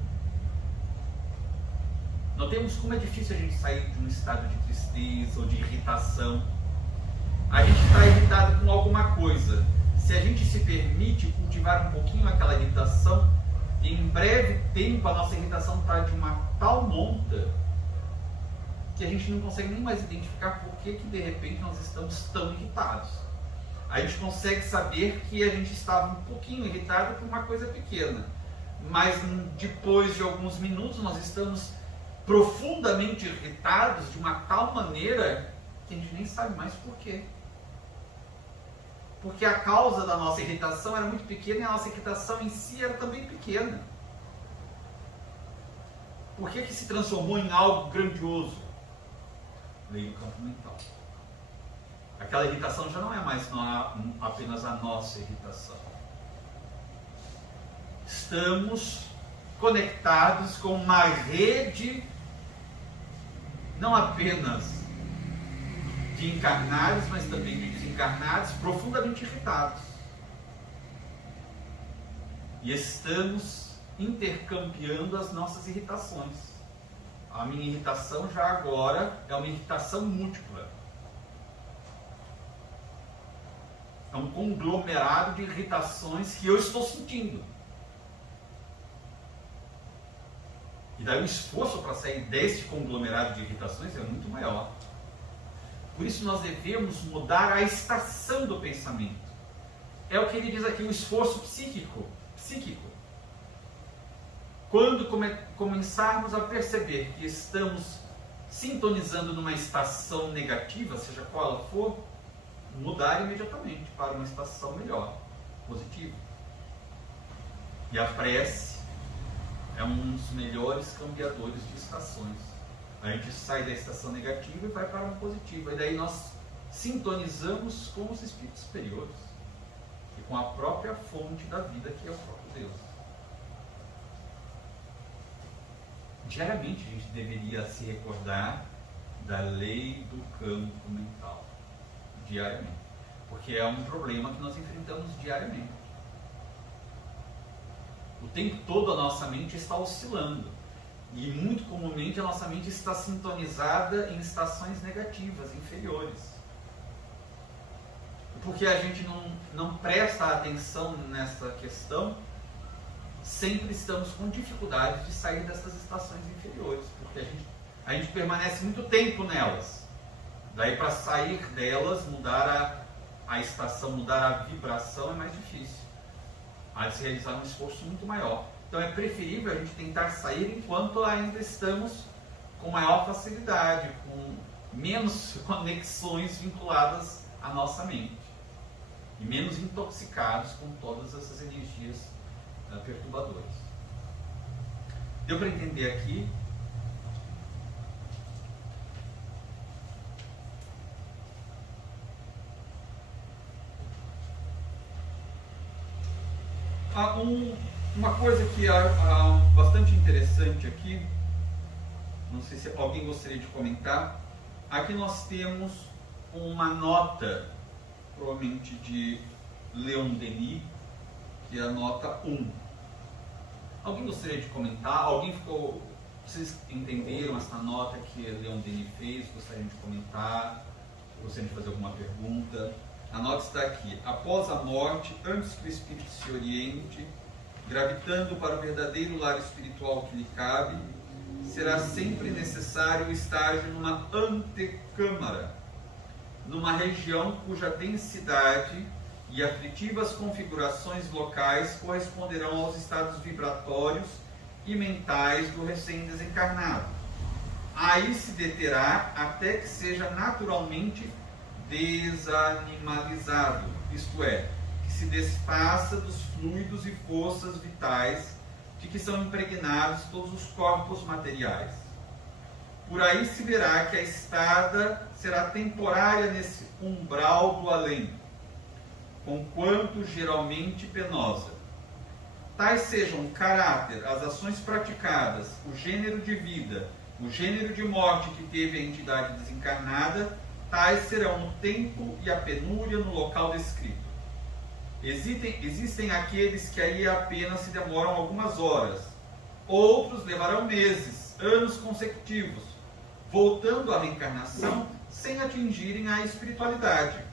Notemos como é difícil a gente sair de um estado de tristeza ou de irritação. A gente está irritado com alguma coisa. Se a gente se permite cultivar um pouquinho aquela irritação, em breve tempo a nossa irritação está de uma tal monta que a gente não consegue nem mais identificar por que de repente nós estamos tão irritados. A gente consegue saber que a gente estava um pouquinho irritado por uma coisa pequena, mas depois de alguns minutos nós estamos profundamente irritados de uma tal maneira que a gente nem sabe mais por quê. Porque a causa da nossa irritação era muito pequena e a nossa irritação em si era também pequena. Por que se transformou em algo grandioso? Lei do campo mental. Aquela irritação já não é mais apenas a nossa irritação. Estamos conectados com uma rede não apenas de encarnados, mas também de desencarnados, profundamente irritados. E estamos intercambiando as nossas irritações. A minha irritação já agora é uma irritação múltipla. É um conglomerado de irritações que eu estou sentindo. E daí o esforço para sair desse conglomerado de irritações é muito maior. Por isso nós devemos mudar a estação do pensamento. É o que ele diz aqui, o esforço psíquico. Quando começarmos a perceber que estamos sintonizando numa estação negativa, seja qual ela for, mudar imediatamente para uma estação melhor, positiva. E a prece é um dos melhores cambiadores de estações. A gente sai da estação negativa e vai para uma positiva. E daí nós sintonizamos com os espíritos superiores e com a própria fonte da vida, que é o próprio Deus. Diariamente a gente deveria se recordar da lei do campo mental. Diariamente. Porque é um problema que nós enfrentamos diariamente. O tempo todo a nossa mente está oscilando. E muito comumente a nossa mente está sintonizada em estações negativas, inferiores. Porque a gente não presta atenção nessa questão, sempre estamos com dificuldade de sair dessas estações inferiores. Porque a gente permanece muito tempo nelas. Daí para sair delas, mudar a estação, mudar a vibração é mais difícil. Há de se realizar um esforço muito maior. Então é preferível a gente tentar sair enquanto ainda estamos com maior facilidade, com menos conexões vinculadas à nossa mente. E menos intoxicados com todas essas energias perturbadoras. Deu para entender aqui? Uma coisa que é bastante interessante aqui, não sei se alguém gostaria de comentar. Aqui nós temos uma nota, provavelmente de Leon Denis, que é a nota 1. Alguém gostaria de comentar? Vocês entenderam essa nota que Leon Denis fez? Gostariam de comentar? Gostariam de fazer alguma pergunta? A nota está aqui. Após a morte, antes que o espírito se oriente, gravitando para o verdadeiro lar espiritual que lhe cabe, será sempre necessário o estágio numa antecâmara, numa região cuja densidade e aflitivas configurações locais corresponderão aos estados vibratórios e mentais do recém-desencarnado. Aí se deterá até que seja naturalmente desanimalizado, isto é, que se desfaça dos fluidos e forças vitais de que são impregnados todos os corpos materiais. Por aí se verá que a estada será temporária nesse umbral do além, conquanto geralmente penosa. Tais sejam o caráter, as ações praticadas, o gênero de vida, o gênero de morte que teve a entidade desencarnada, tais serão no tempo e a penúria no local descrito. Existem aqueles que aí apenas se demoram algumas horas, outros levarão meses, anos consecutivos, voltando à reencarnação sem atingirem a espiritualidade.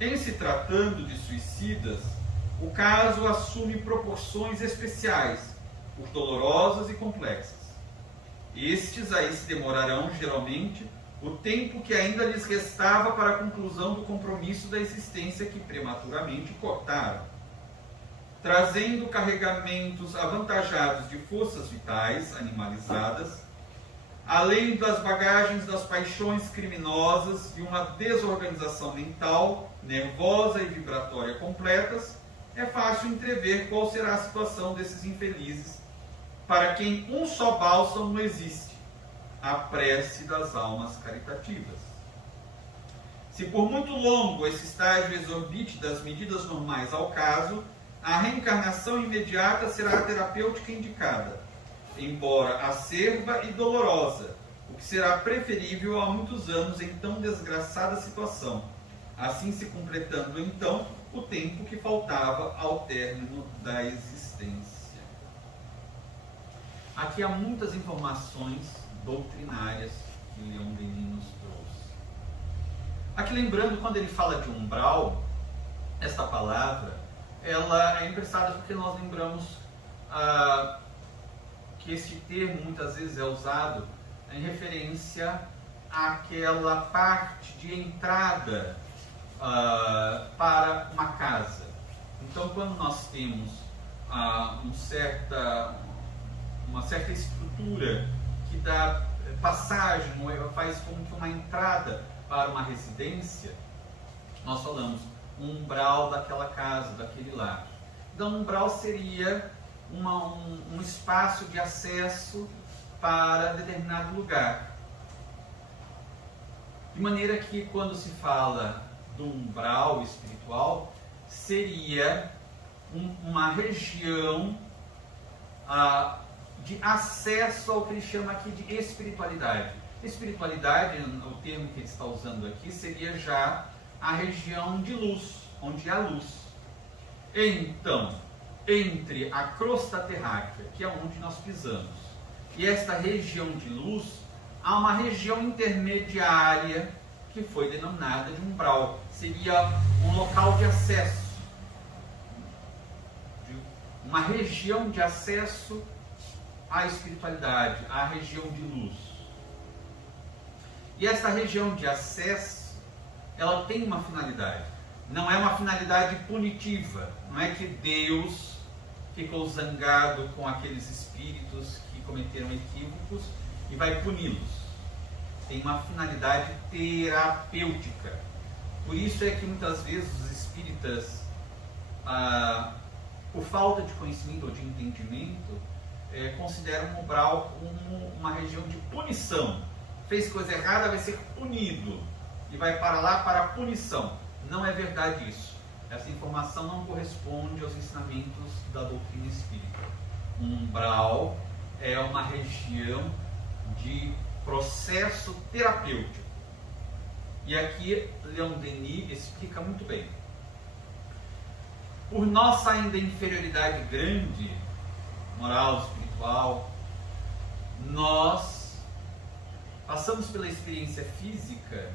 Em se tratando de suicidas, o caso assume proporções especiais, por dolorosas e complexas. Estes aí se demorarão, geralmente, o tempo que ainda lhes restava para a conclusão do compromisso da existência que prematuramente cortaram, trazendo carregamentos avantajados de forças vitais animalizadas, além das bagagens das paixões criminosas e uma desorganização mental, nervosa e vibratória completas. É fácil entrever qual será a situação desses infelizes, para quem um só bálsamo não existe: a prece das almas caritativas. Se por muito longo esse estágio exorbite das medidas normais ao caso, a reencarnação imediata será a terapêutica indicada, embora acerba e dolorosa, o que será preferível a muitos anos em tão desgraçada situação, assim se completando então o tempo que faltava ao término da existência. Aqui há muitas informações doutrinárias que Leon Denis nos trouxe. Aqui lembrando, quando ele fala de umbral, esta palavra, ela é emprestada porque nós lembramos que esse termo muitas vezes é usado em referência àquela parte de entrada para uma casa. Então, quando nós temos uma certa estrutura que dá passagem, faz como que uma entrada para uma residência, nós falamos umbral daquela casa, daquele lar. Então, umbral seria um espaço de acesso para determinado lugar. De maneira que, quando se fala do umbral espiritual, seria uma região de acesso ao que ele chama aqui de espiritualidade. Espiritualidade, o termo que ele está usando aqui, seria já a região de luz, onde há luz. Então, entre a crosta terráquea, que é onde nós pisamos, e esta região de luz, há uma região intermediária que foi denominada de umbral. Seria um local de acesso, uma região de acesso à espiritualidade, à região de luz. E essa região de acesso, ela tem uma finalidade. Não é uma finalidade punitiva. Não é que Deus ficou zangado com aqueles espíritos que cometeram equívocos e vai puni-los. Tem uma finalidade terapêutica. Por isso é que muitas vezes os espíritas, por falta de conhecimento ou de entendimento, consideram o umbral como uma região de punição. Fez coisa errada, vai ser punido e vai para lá para a punição. Não é verdade isso. Essa informação não corresponde aos ensinamentos da doutrina espírita. O umbral é uma região de processo terapêutico. E aqui Leon Denis explica muito bem. Por nossa ainda inferioridade grande, moral, espiritual, nós passamos pela experiência física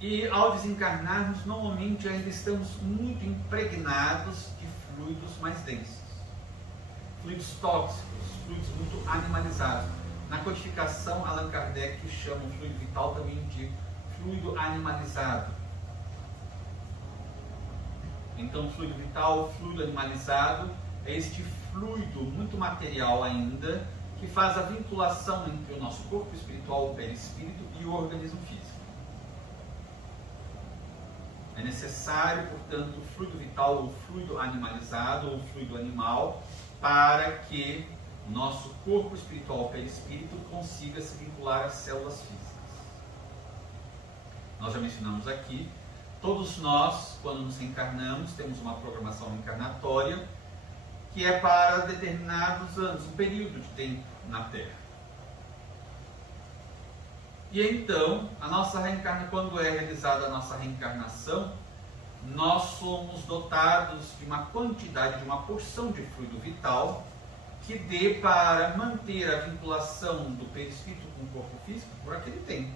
e ao desencarnarmos, normalmente ainda estamos muito impregnados de fluidos mais densos, fluidos tóxicos, fluidos muito animalizados. Na codificação, Allan Kardec chama o fluido vital também de fluido animalizado. Então, fluido vital, fluido animalizado, é este fluido muito material ainda, que faz a vinculação entre o nosso corpo espiritual, o perispírito, e o organismo físico. É necessário, portanto, o fluido vital, o fluido animalizado, ou fluido animal, para que o nosso corpo espiritual, o perispírito, consiga se vincular às células físicas. Nós já mencionamos aqui, todos nós, quando nos reencarnamos, temos uma programação reencarnatória, que é para determinados anos, um período de tempo na Terra. E então, quando é realizada a nossa reencarnação, nós somos dotados de uma quantidade, de uma porção de fluido vital que dê para manter a vinculação do perispírito com o corpo físico por aquele tempo.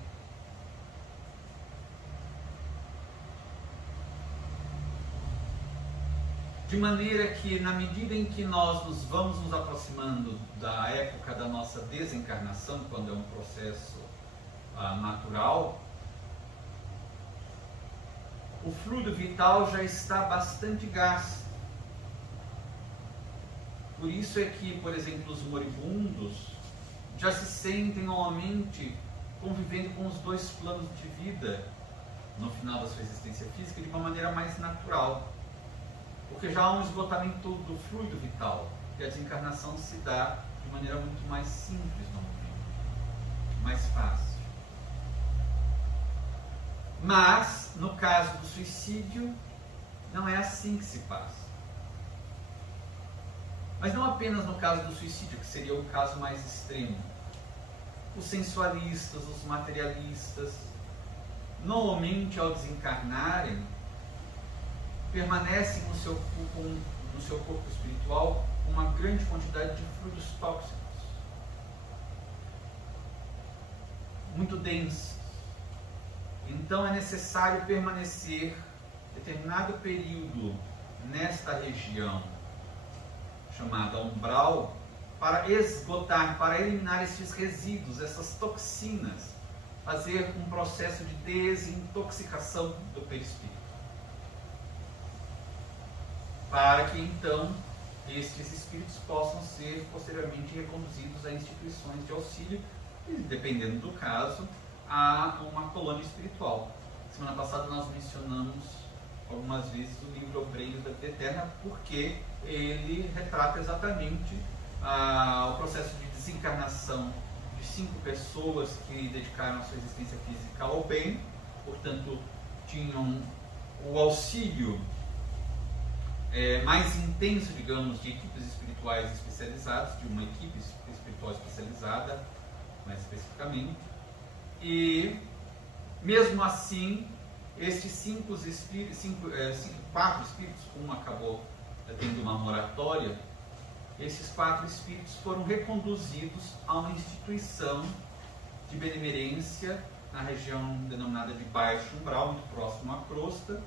De maneira que, na medida em que nós vamos nos aproximando da época da nossa desencarnação, quando é um processo natural, o fluido vital já está bastante gasto. Por isso é que, por exemplo, os moribundos já se sentem normalmente convivendo com os dois planos de vida no final da sua existência física de uma maneira mais natural. Porque já há um esgotamento do fluido vital e a desencarnação se dá de maneira muito mais simples normalmente, mais fácil. Mas, no caso do suicídio, não é assim que se passa. Mas não apenas no caso do suicídio, que seria o caso mais extremo. Os sensualistas, os materialistas, normalmente ao desencarnarem, permanecem no seu corpo espiritual com uma grande quantidade de fluidos tóxicos, muito densos. Então é necessário permanecer determinado período nesta região chamada umbral para esgotar, para eliminar esses resíduos, essas toxinas, fazer um processo de desintoxicação do perispírito, para que então estes espíritos possam ser posteriormente reconduzidos a instituições de auxílio e, dependendo do caso, a uma colônia espiritual. Semana passada nós mencionamos algumas vezes o livro Obreiros da Vida Eterna, porque ele retrata exatamente o processo de desencarnação de 5 pessoas que dedicaram a sua existência física ao bem, portanto tinham o auxílio mais intenso, digamos, de equipes espirituais especializadas, de uma equipe espiritual especializada, mais especificamente, e mesmo assim, estes 4 espíritos, um acabou tendo uma moratória, esses 4 espíritos foram reconduzidos a uma instituição de benemerência na região denominada de Baixo Umbral, muito próximo à crosta,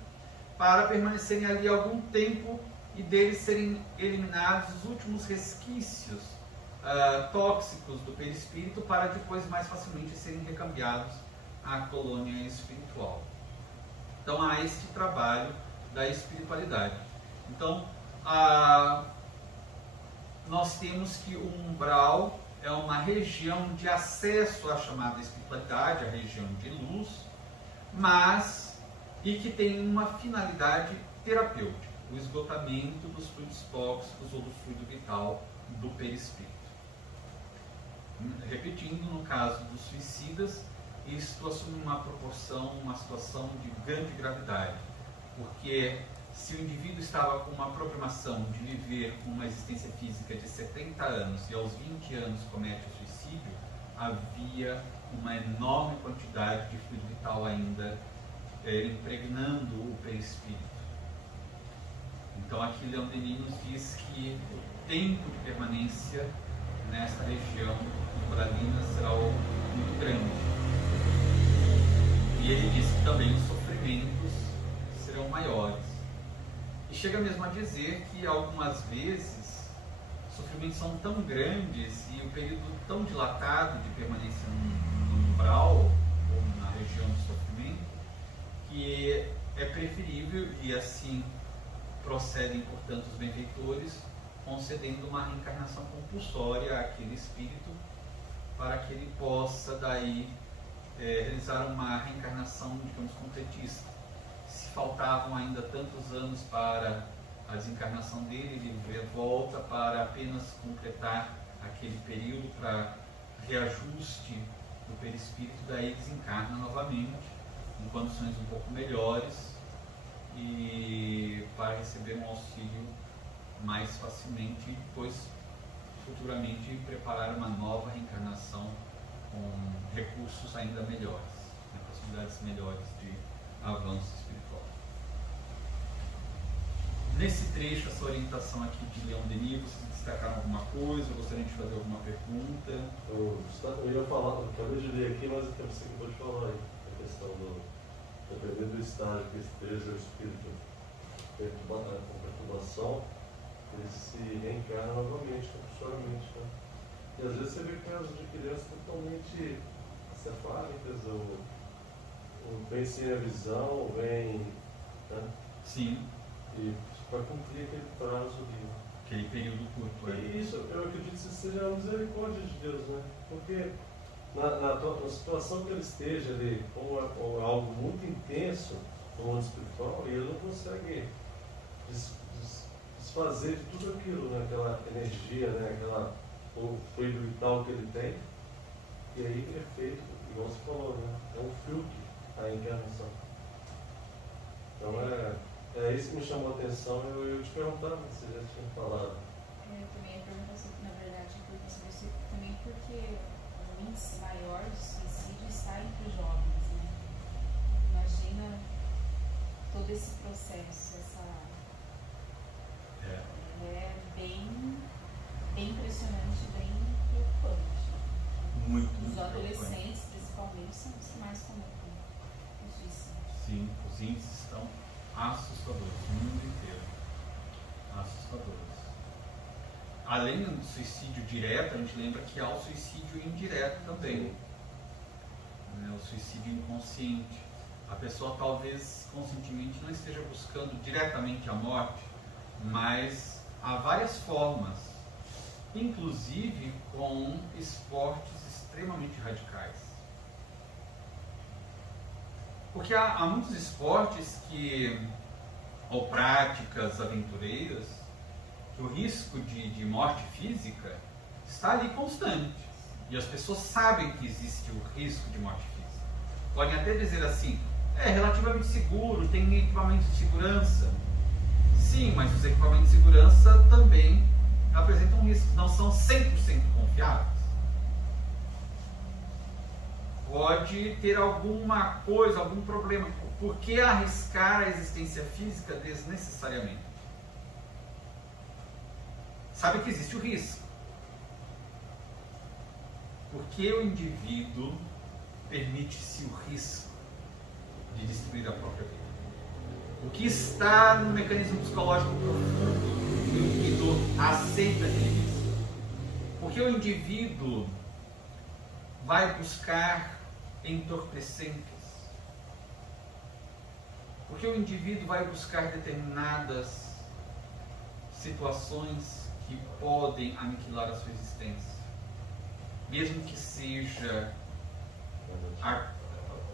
para permanecerem ali algum tempo e deles serem eliminados os últimos resquícios tóxicos do perispírito, para depois mais facilmente serem recambiados à colônia espiritual. Então há este trabalho da espiritualidade. Então nós temos que o umbral é uma região de acesso à chamada espiritualidade, a região de luz, e que tem uma finalidade terapêutica, o esgotamento dos fluidos tóxicos ou do fluido vital do perispírito. Repetindo, no caso dos suicidas, isto assume uma proporção, uma situação de grande gravidade, porque se o indivíduo estava com uma programação de viver uma existência física de 70 anos e aos 20 anos comete o suicídio, havia uma enorme quantidade de fluido vital ainda impregnando o perispírito. Então aqui Leon Denis nos diz que o tempo de permanência nesta região umbralina será muito grande. E ele diz que também os sofrimentos serão maiores. E chega mesmo a dizer que algumas vezes os sofrimentos são tão grandes e o período tão dilatado de permanência no umbral ou na região do sofrimento, que é preferível, e assim procedem, portanto, os benfeitores, concedendo uma reencarnação compulsória àquele espírito, para que ele possa daí realizar uma reencarnação, digamos, completista. Se faltavam ainda tantos anos para a desencarnação dele, ele volta para apenas completar aquele período para reajuste do perispírito, daí desencarna novamente em condições um pouco melhores e para receber um auxílio mais facilmente e depois futuramente preparar uma nova reencarnação com recursos ainda melhores, possibilidades melhores de avanço espiritual. Nesse trecho, essa orientação aqui de Leon Denis, vocês destacaram alguma coisa? Gostariam de fazer alguma pergunta? Eu ia falar, eu acabei de ler aqui, mas você acabou de falar aí, a questão dependendo do estágio que esteja o espírito com perturbação, ele se reencarna novamente, compulsoriamente, né? E às vezes você vê casos de crianças totalmente cefálicas, ou vem sem a visão, vem, né? Sim. E para cumprir aquele prazo ali. Aquele período curto. E isso, eu acredito que seja a misericórdia de Deus, né? Porque na situação que ele esteja ali, com algo muito intenso no mundo espiritual, ele não consegue desfazer de tudo aquilo, né? Aquela energia, né? O fluido vital que ele tem, e aí é feito, igual você falou, né? É um filtro a encarnação. Então é isso que me chamou a atenção. Eu te perguntava se você já tinha falado. Eu também ia perguntar sobre, na verdade, também porque o índice maior de suicídio está entre os jovens, né? Imagina todo esse processo, é bem impressionante, bem preocupante. Muito Os adolescentes, preocupante. principalmente, são os que mais cometem o suicídio. Sim, os índices estão assustadores, no mundo inteiro. Assustadores. Além do suicídio direto, a gente lembra que há o suicídio indireto também. Né? O suicídio inconsciente. A pessoa talvez conscientemente não esteja buscando diretamente a morte, mas há várias formas, inclusive com esportes extremamente radicais. Porque há muitos esportes ou práticas aventureiras, que o risco de morte física está ali constante. E as pessoas sabem que existe o risco de morte física. Podem até dizer assim, é relativamente seguro, tem equipamento de segurança. Sim, mas os equipamentos de segurança também apresentam riscos, não são 100% confiáveis. Pode ter alguma coisa, algum problema. Por que arriscar a existência física desnecessariamente? Sabe que existe o risco. Por que o indivíduo permite-se o risco de destruir a própria vida? O que está no mecanismo psicológico profundo que o indivíduo aceita aquele risco? Por que o indivíduo vai buscar entorpecentes? Por que o indivíduo vai buscar determinadas situações que podem aniquilar a sua existência? Mesmo que seja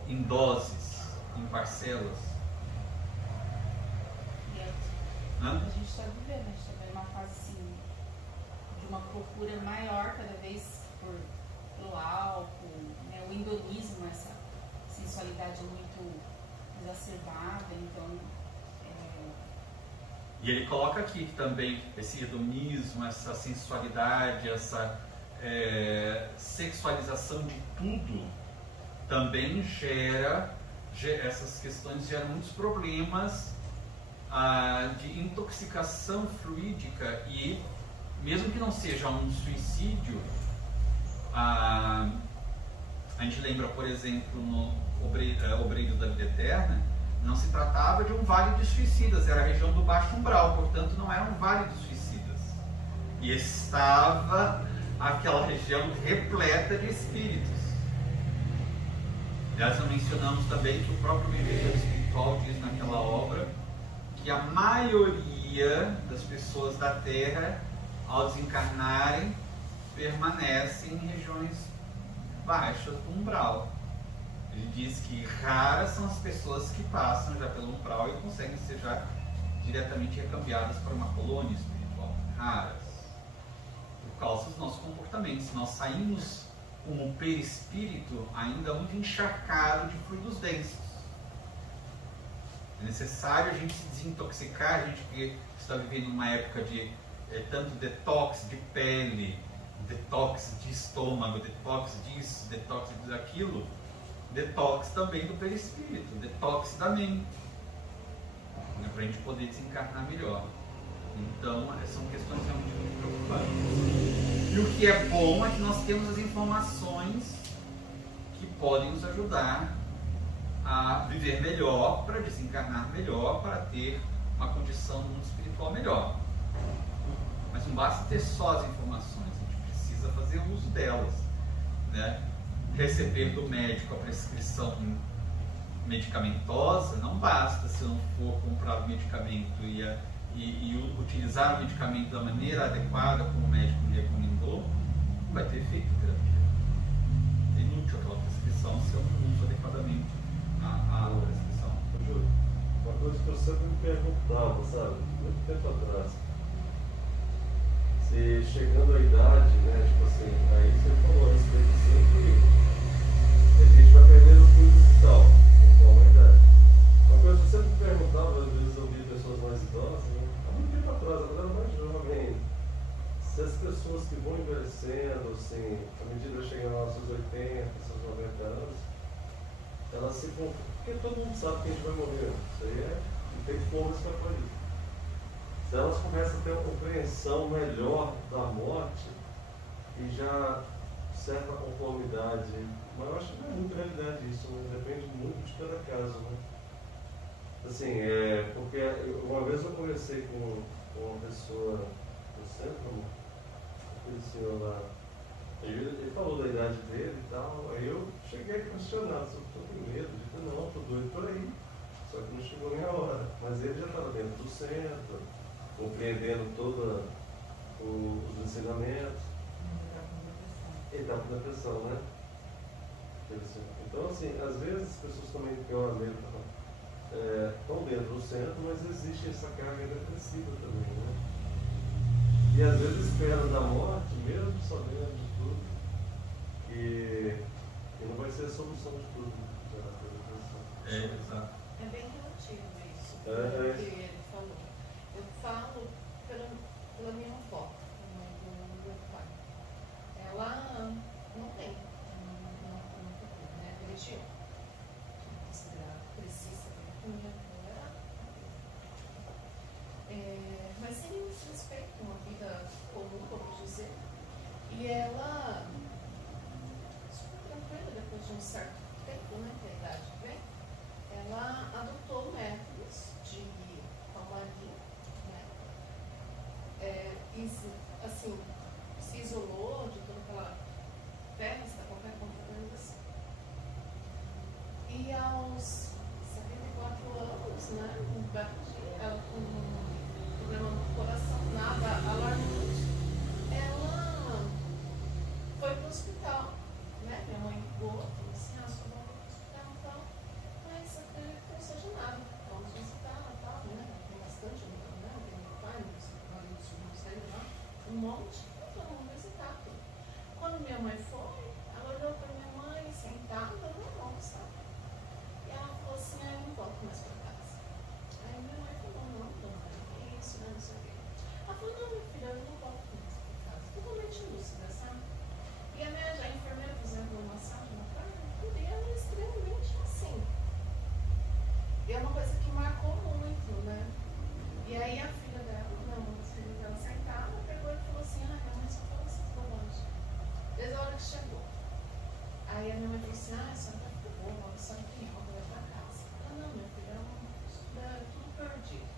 em doses, em parcelas. A gente está vivendo uma fase assim, de uma procura maior cada vez pelo álcool, né? O hedonismo, essa sensualidade muito exacerbada, então... E ele coloca aqui que também esse hedonismo, essa sensualidade, essa sexualização de tudo, também essas questões geram muitos problemas de intoxicação fluídica e, mesmo que não seja um suicídio, a gente lembra, por exemplo, no Obreiro da Vida Eterna, não se tratava de um vale de suicidas, era a região do baixo umbral, portanto não era um vale de suicidas. E estava aquela região repleta de espíritos. Aliás, nós mencionamos também que o próprio Viveiro Espiritual diz naquela obra que a maioria das pessoas da Terra, ao desencarnarem, permanecem em regiões baixas do umbral. Ele diz que raras são as pessoas que passam já pelo umbral e conseguem ser já diretamente recambiadas para uma colônia espiritual. Raras. Por causa dos nossos comportamentos. Nós saímos com o perispírito ainda muito encharcado de fluidos densos. É necessário a gente se desintoxicar, a gente que está vivendo uma época de tanto detox de pele, detox de estômago, detox disso, detox daquilo, detox também do perispírito, detox da mente, para a gente poder desencarnar melhor. Então, são questões realmente muito preocupantes. E o que é bom é que nós temos as informações que podem nos ajudar a viver melhor, para desencarnar melhor, para ter uma condição no mundo espiritual melhor. Mas não basta ter só as informações, a gente precisa fazer uso delas, né? Receber do médico a prescrição medicamentosa não basta se não for comprar o medicamento e utilizar o medicamento da maneira adequada como o médico me recomendou, não vai ter efeito terapêutico. É inútil aquela prescrição se eu não uso adequadamente a prescrição. Júlio, uma coisa que eu sempre me perguntava, sabe, muito tempo atrás, se chegando à idade, né, tipo assim, aí você falou a respeito sempre a gente vai perdendo o fluido vital conforme a idade. Uma coisa que eu sempre me perguntava, às vezes eu vi pessoas mais idosas, né, há muito tempo atrás, agora mais jovem, se as pessoas que vão envelhecendo, assim, à medida que chegam aos seus 80, seus 90 anos, elas se confundem, porque todo mundo sabe que a gente vai morrer, isso aí não tem como escapar disso. Se elas começam a ter uma compreensão melhor da morte e já certa conformidade, mas eu acho que não é muito realidade isso, né? Depende muito de cada caso, né? Assim, porque uma vez eu conversei com uma pessoa no centro, aquele senhor lá, ele falou da idade dele e tal, aí eu cheguei a questionar, se eu estou com medo, eu disse, não, estou doido por aí, só que não chegou nem a hora, mas ele já estava dentro do centro, compreendendo todos os ensinamentos. Ele estava com depressão, né? Então, assim, às vezes as pessoas também pior mesmo, estão dentro do centro, mas existe essa carga depressiva também, né? E às vezes esperam da morte, mesmo sabendo de tudo, que não vai ser a solução de tudo, a depressão. Exato. É bem relativo isso, que ele falou. Eu falo pela minha avó, do meu pai. Ela não tem, né, religião. Considerada precisa mas sem nenhum respeito, uma vida comum, vamos dizer. E ela, super tranquila, depois de um certo tempo, né, que a idade vem, ela adotou métodos de calmaria, né? Assim, se isolou de toda aquela festa, qualquer coisa assim. E aos 74 anos, né, um belo dia, ela com um problema no coração, nada alarmante, ela quando minha mãe foi, ela olhou para minha mãe sentada normal, sabe? E ela falou assim, eu não volto mais para casa. Aí minha mãe falou, não, dona, é isso, não sei o quê. Ela falou, não, minha filha, eu não volto mais para casa. Totalmente lúcida, sabe? E a enfermeira fazendo uma massagem na perna, tudo, e ela é extremamente assim. E é uma coisa que marcou muito, né? E aí a filha dela, as filhas dela sentada, pegou e falou assim, minha mãe só fala essas bobagens. Desde a hora que chegou. Aí a minha mãe falou assim, a senhora tá boa, a senhora tem algo, vai pra casa. Ah, não, minha filha, é tudo perdido.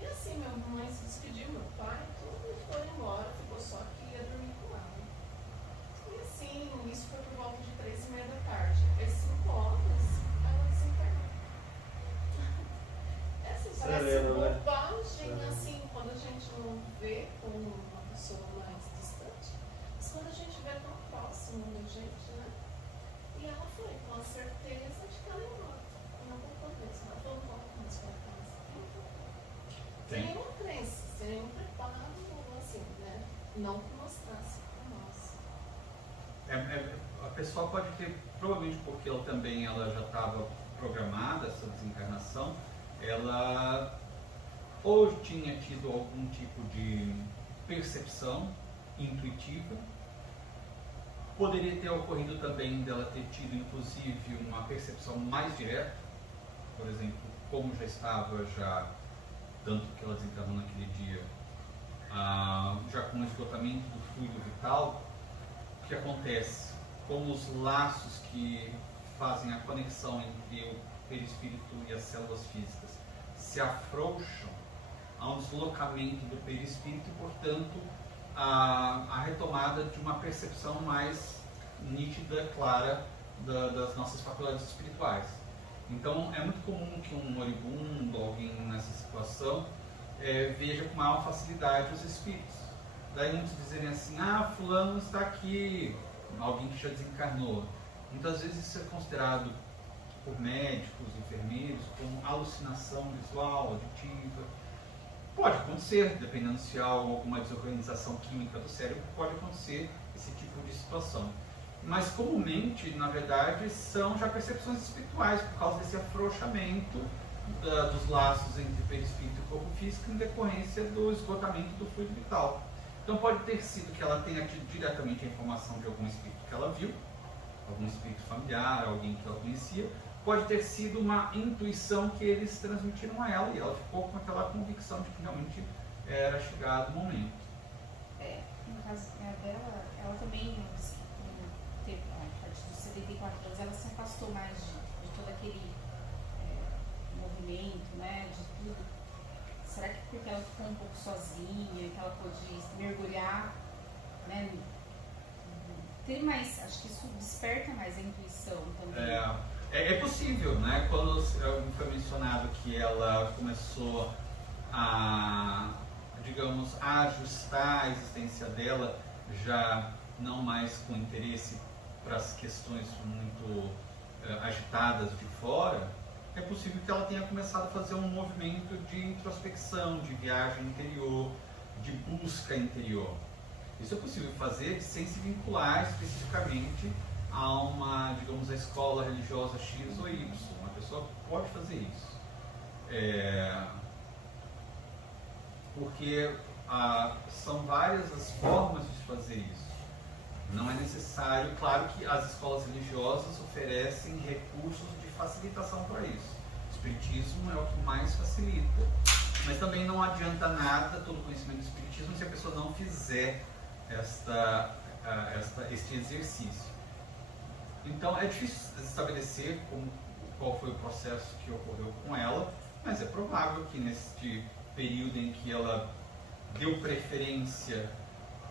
E assim, minha mãe se despediu, meu pai, tudo, e foi embora, ficou só que ia dormir com ela. E assim, isso foi por volta de 3:30 da tarde. Às 5 horas, ela desencarnou. Parece bobagem, assim, quando a gente não vê com uma pessoa mais distante, mas quando a gente vê tão próximo da gente, né? E ela foi com a certeza de que ela ia embora. Não voltou mesmo, ela falou, não volta mais para casa. Sem nenhuma crença, sem nenhum preparo, assim, né? Não que mostrasse para nós. A pessoa pode ter, provavelmente porque ela já estava programada, essa desencarnação, ela ou tinha tido algum tipo de percepção intuitiva, poderia ter ocorrido também dela ter tido inclusive uma percepção mais direta, por exemplo, como já estava tanto que ela desencarnou naquele dia, já com o esgotamento do fluido vital. O que acontece? Como os laços que fazem a conexão entre o perispírito e as células físicas se afrouxam, há um deslocamento do perispírito e, portanto, a retomada de uma percepção mais nítida, clara das nossas faculdades espirituais. Então, é muito comum que um moribundo, alguém nessa situação, veja com maior facilidade os espíritos. Daí muitos dizem assim, fulano está aqui, alguém que já desencarnou. Muitas vezes isso é considerado por médicos, enfermeiros, como alucinação visual, auditiva. Pode acontecer, dependendo se há alguma desorganização química do cérebro, pode acontecer esse tipo de situação. Mas comumente, na verdade, são já percepções espirituais, por causa desse afrouxamento dos laços entre perispírito e corpo físico em decorrência do esgotamento do fluido vital. Então pode ter sido que ela tenha tido diretamente a informação de algum espírito que ela viu, algum espírito familiar, alguém que ela conhecia. Pode ter sido uma intuição que eles transmitiram a ela e ela ficou com aquela convicção de que realmente era chegado o momento. No caso dela, ela também, a partir dos 74 anos, ela se afastou mais de todo aquele movimento, né, de tudo. Será que porque ela ficou um pouco sozinha, que ela pôde mergulhar, né, ter mais, acho que isso desperta mais a intuição também. É possível, né? Quando foi mencionado que ela começou a ajustar a existência dela, já não mais com interesse para as questões muito agitadas de fora, é possível que ela tenha começado a fazer um movimento de introspecção, de viagem interior, de busca interior. Isso é possível fazer sem se vincular especificamente a uma, a escola religiosa X ou Y. Uma pessoa pode fazer isso. Porque são várias as formas de fazer isso. Não é necessário, claro que as escolas religiosas oferecem recursos de facilitação para isso. O Espiritismo é o que mais facilita. Mas também não adianta nada todo o conhecimento do Espiritismo se a pessoa não fizer este exercício. Então é difícil estabelecer qual foi o processo que ocorreu com ela, mas é provável que neste período em que ela deu preferência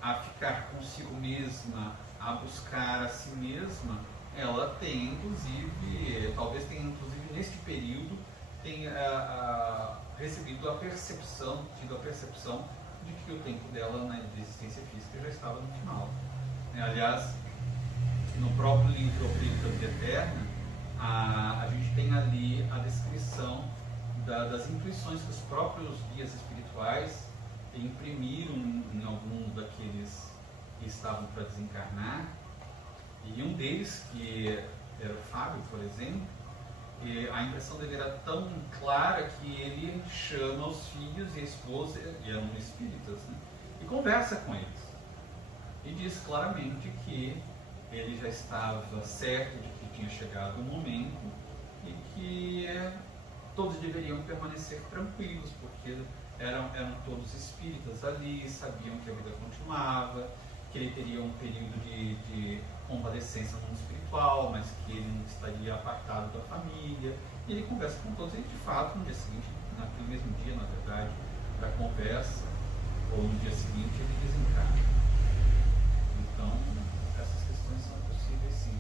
a ficar consigo mesma, a buscar a si mesma, ela tem inclusive, talvez tenha inclusive neste período, tenha recebido tido a percepção de que o tempo dela na existência física já estava no final. Aliás, no próprio livro O Brilho da Vida Eterna, a gente tem ali a descrição das intuições que os próprios guias espirituais imprimiram em alguns daqueles e estavam para desencarnar, e um deles, que era o Fábio, por exemplo, e a impressão dele era tão clara que ele chama os filhos e a esposa, e eram espíritas, né? E conversa com eles. E diz claramente que ele já estava certo de que tinha chegado o momento e que todos deveriam permanecer tranquilos, porque eram todos espíritas ali, sabiam que a vida continuava, que ele teria um período de convalescência no mundo espiritual, mas que ele não estaria apartado da família. E ele conversa com todos, e de fato, no dia seguinte, naquele mesmo dia, na verdade, da conversa, ou no dia seguinte, ele desencarna. Então, essas questões são possíveis, sim.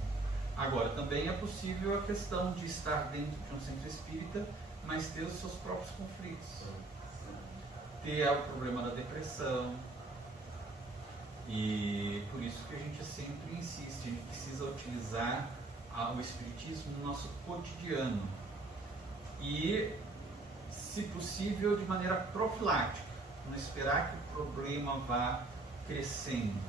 Agora, também é possível a questão de estar dentro de um centro espírita, mas ter os seus próprios conflitos. Ter o problema da depressão. E por isso que a gente sempre insiste, a gente precisa utilizar o espiritismo no nosso cotidiano. E, se possível, de maneira profilática. Não esperar que o problema vá crescendo.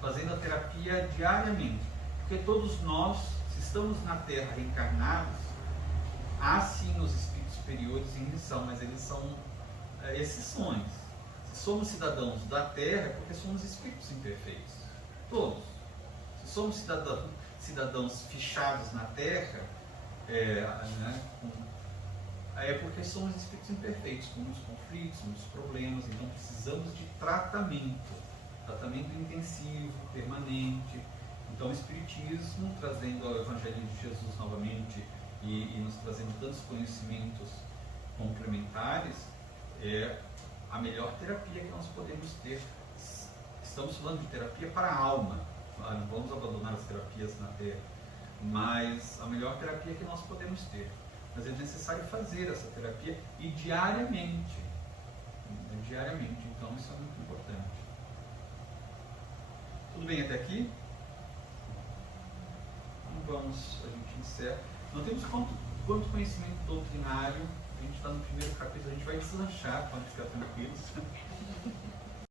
Fazendo a terapia diariamente. Porque todos nós, se estamos na Terra reencarnados, há sim os espíritos superiores em missão, mas eles são exceções. Se somos cidadãos da Terra, é porque somos espíritos imperfeitos. Todos. Se somos cidadãos fichados na Terra, é porque somos espíritos imperfeitos, com muitos conflitos, muitos problemas, então precisamos de tratamento intensivo, permanente. Então o Espiritismo, trazendo o Evangelho de Jesus novamente e nos trazendo tantos conhecimentos complementares, é a melhor terapia que nós podemos ter. Estamos falando de terapia para a alma, não vamos abandonar as terapias na Terra, mas a melhor terapia que nós podemos ter. Mas é necessário fazer essa terapia e diariamente. Então isso é muito importante. Tudo bem até aqui? Então a gente encerra. Não temos quanto conhecimento doutrinário, a gente está no primeiro capítulo, a gente vai deslanchar, pode ficar tranquilos.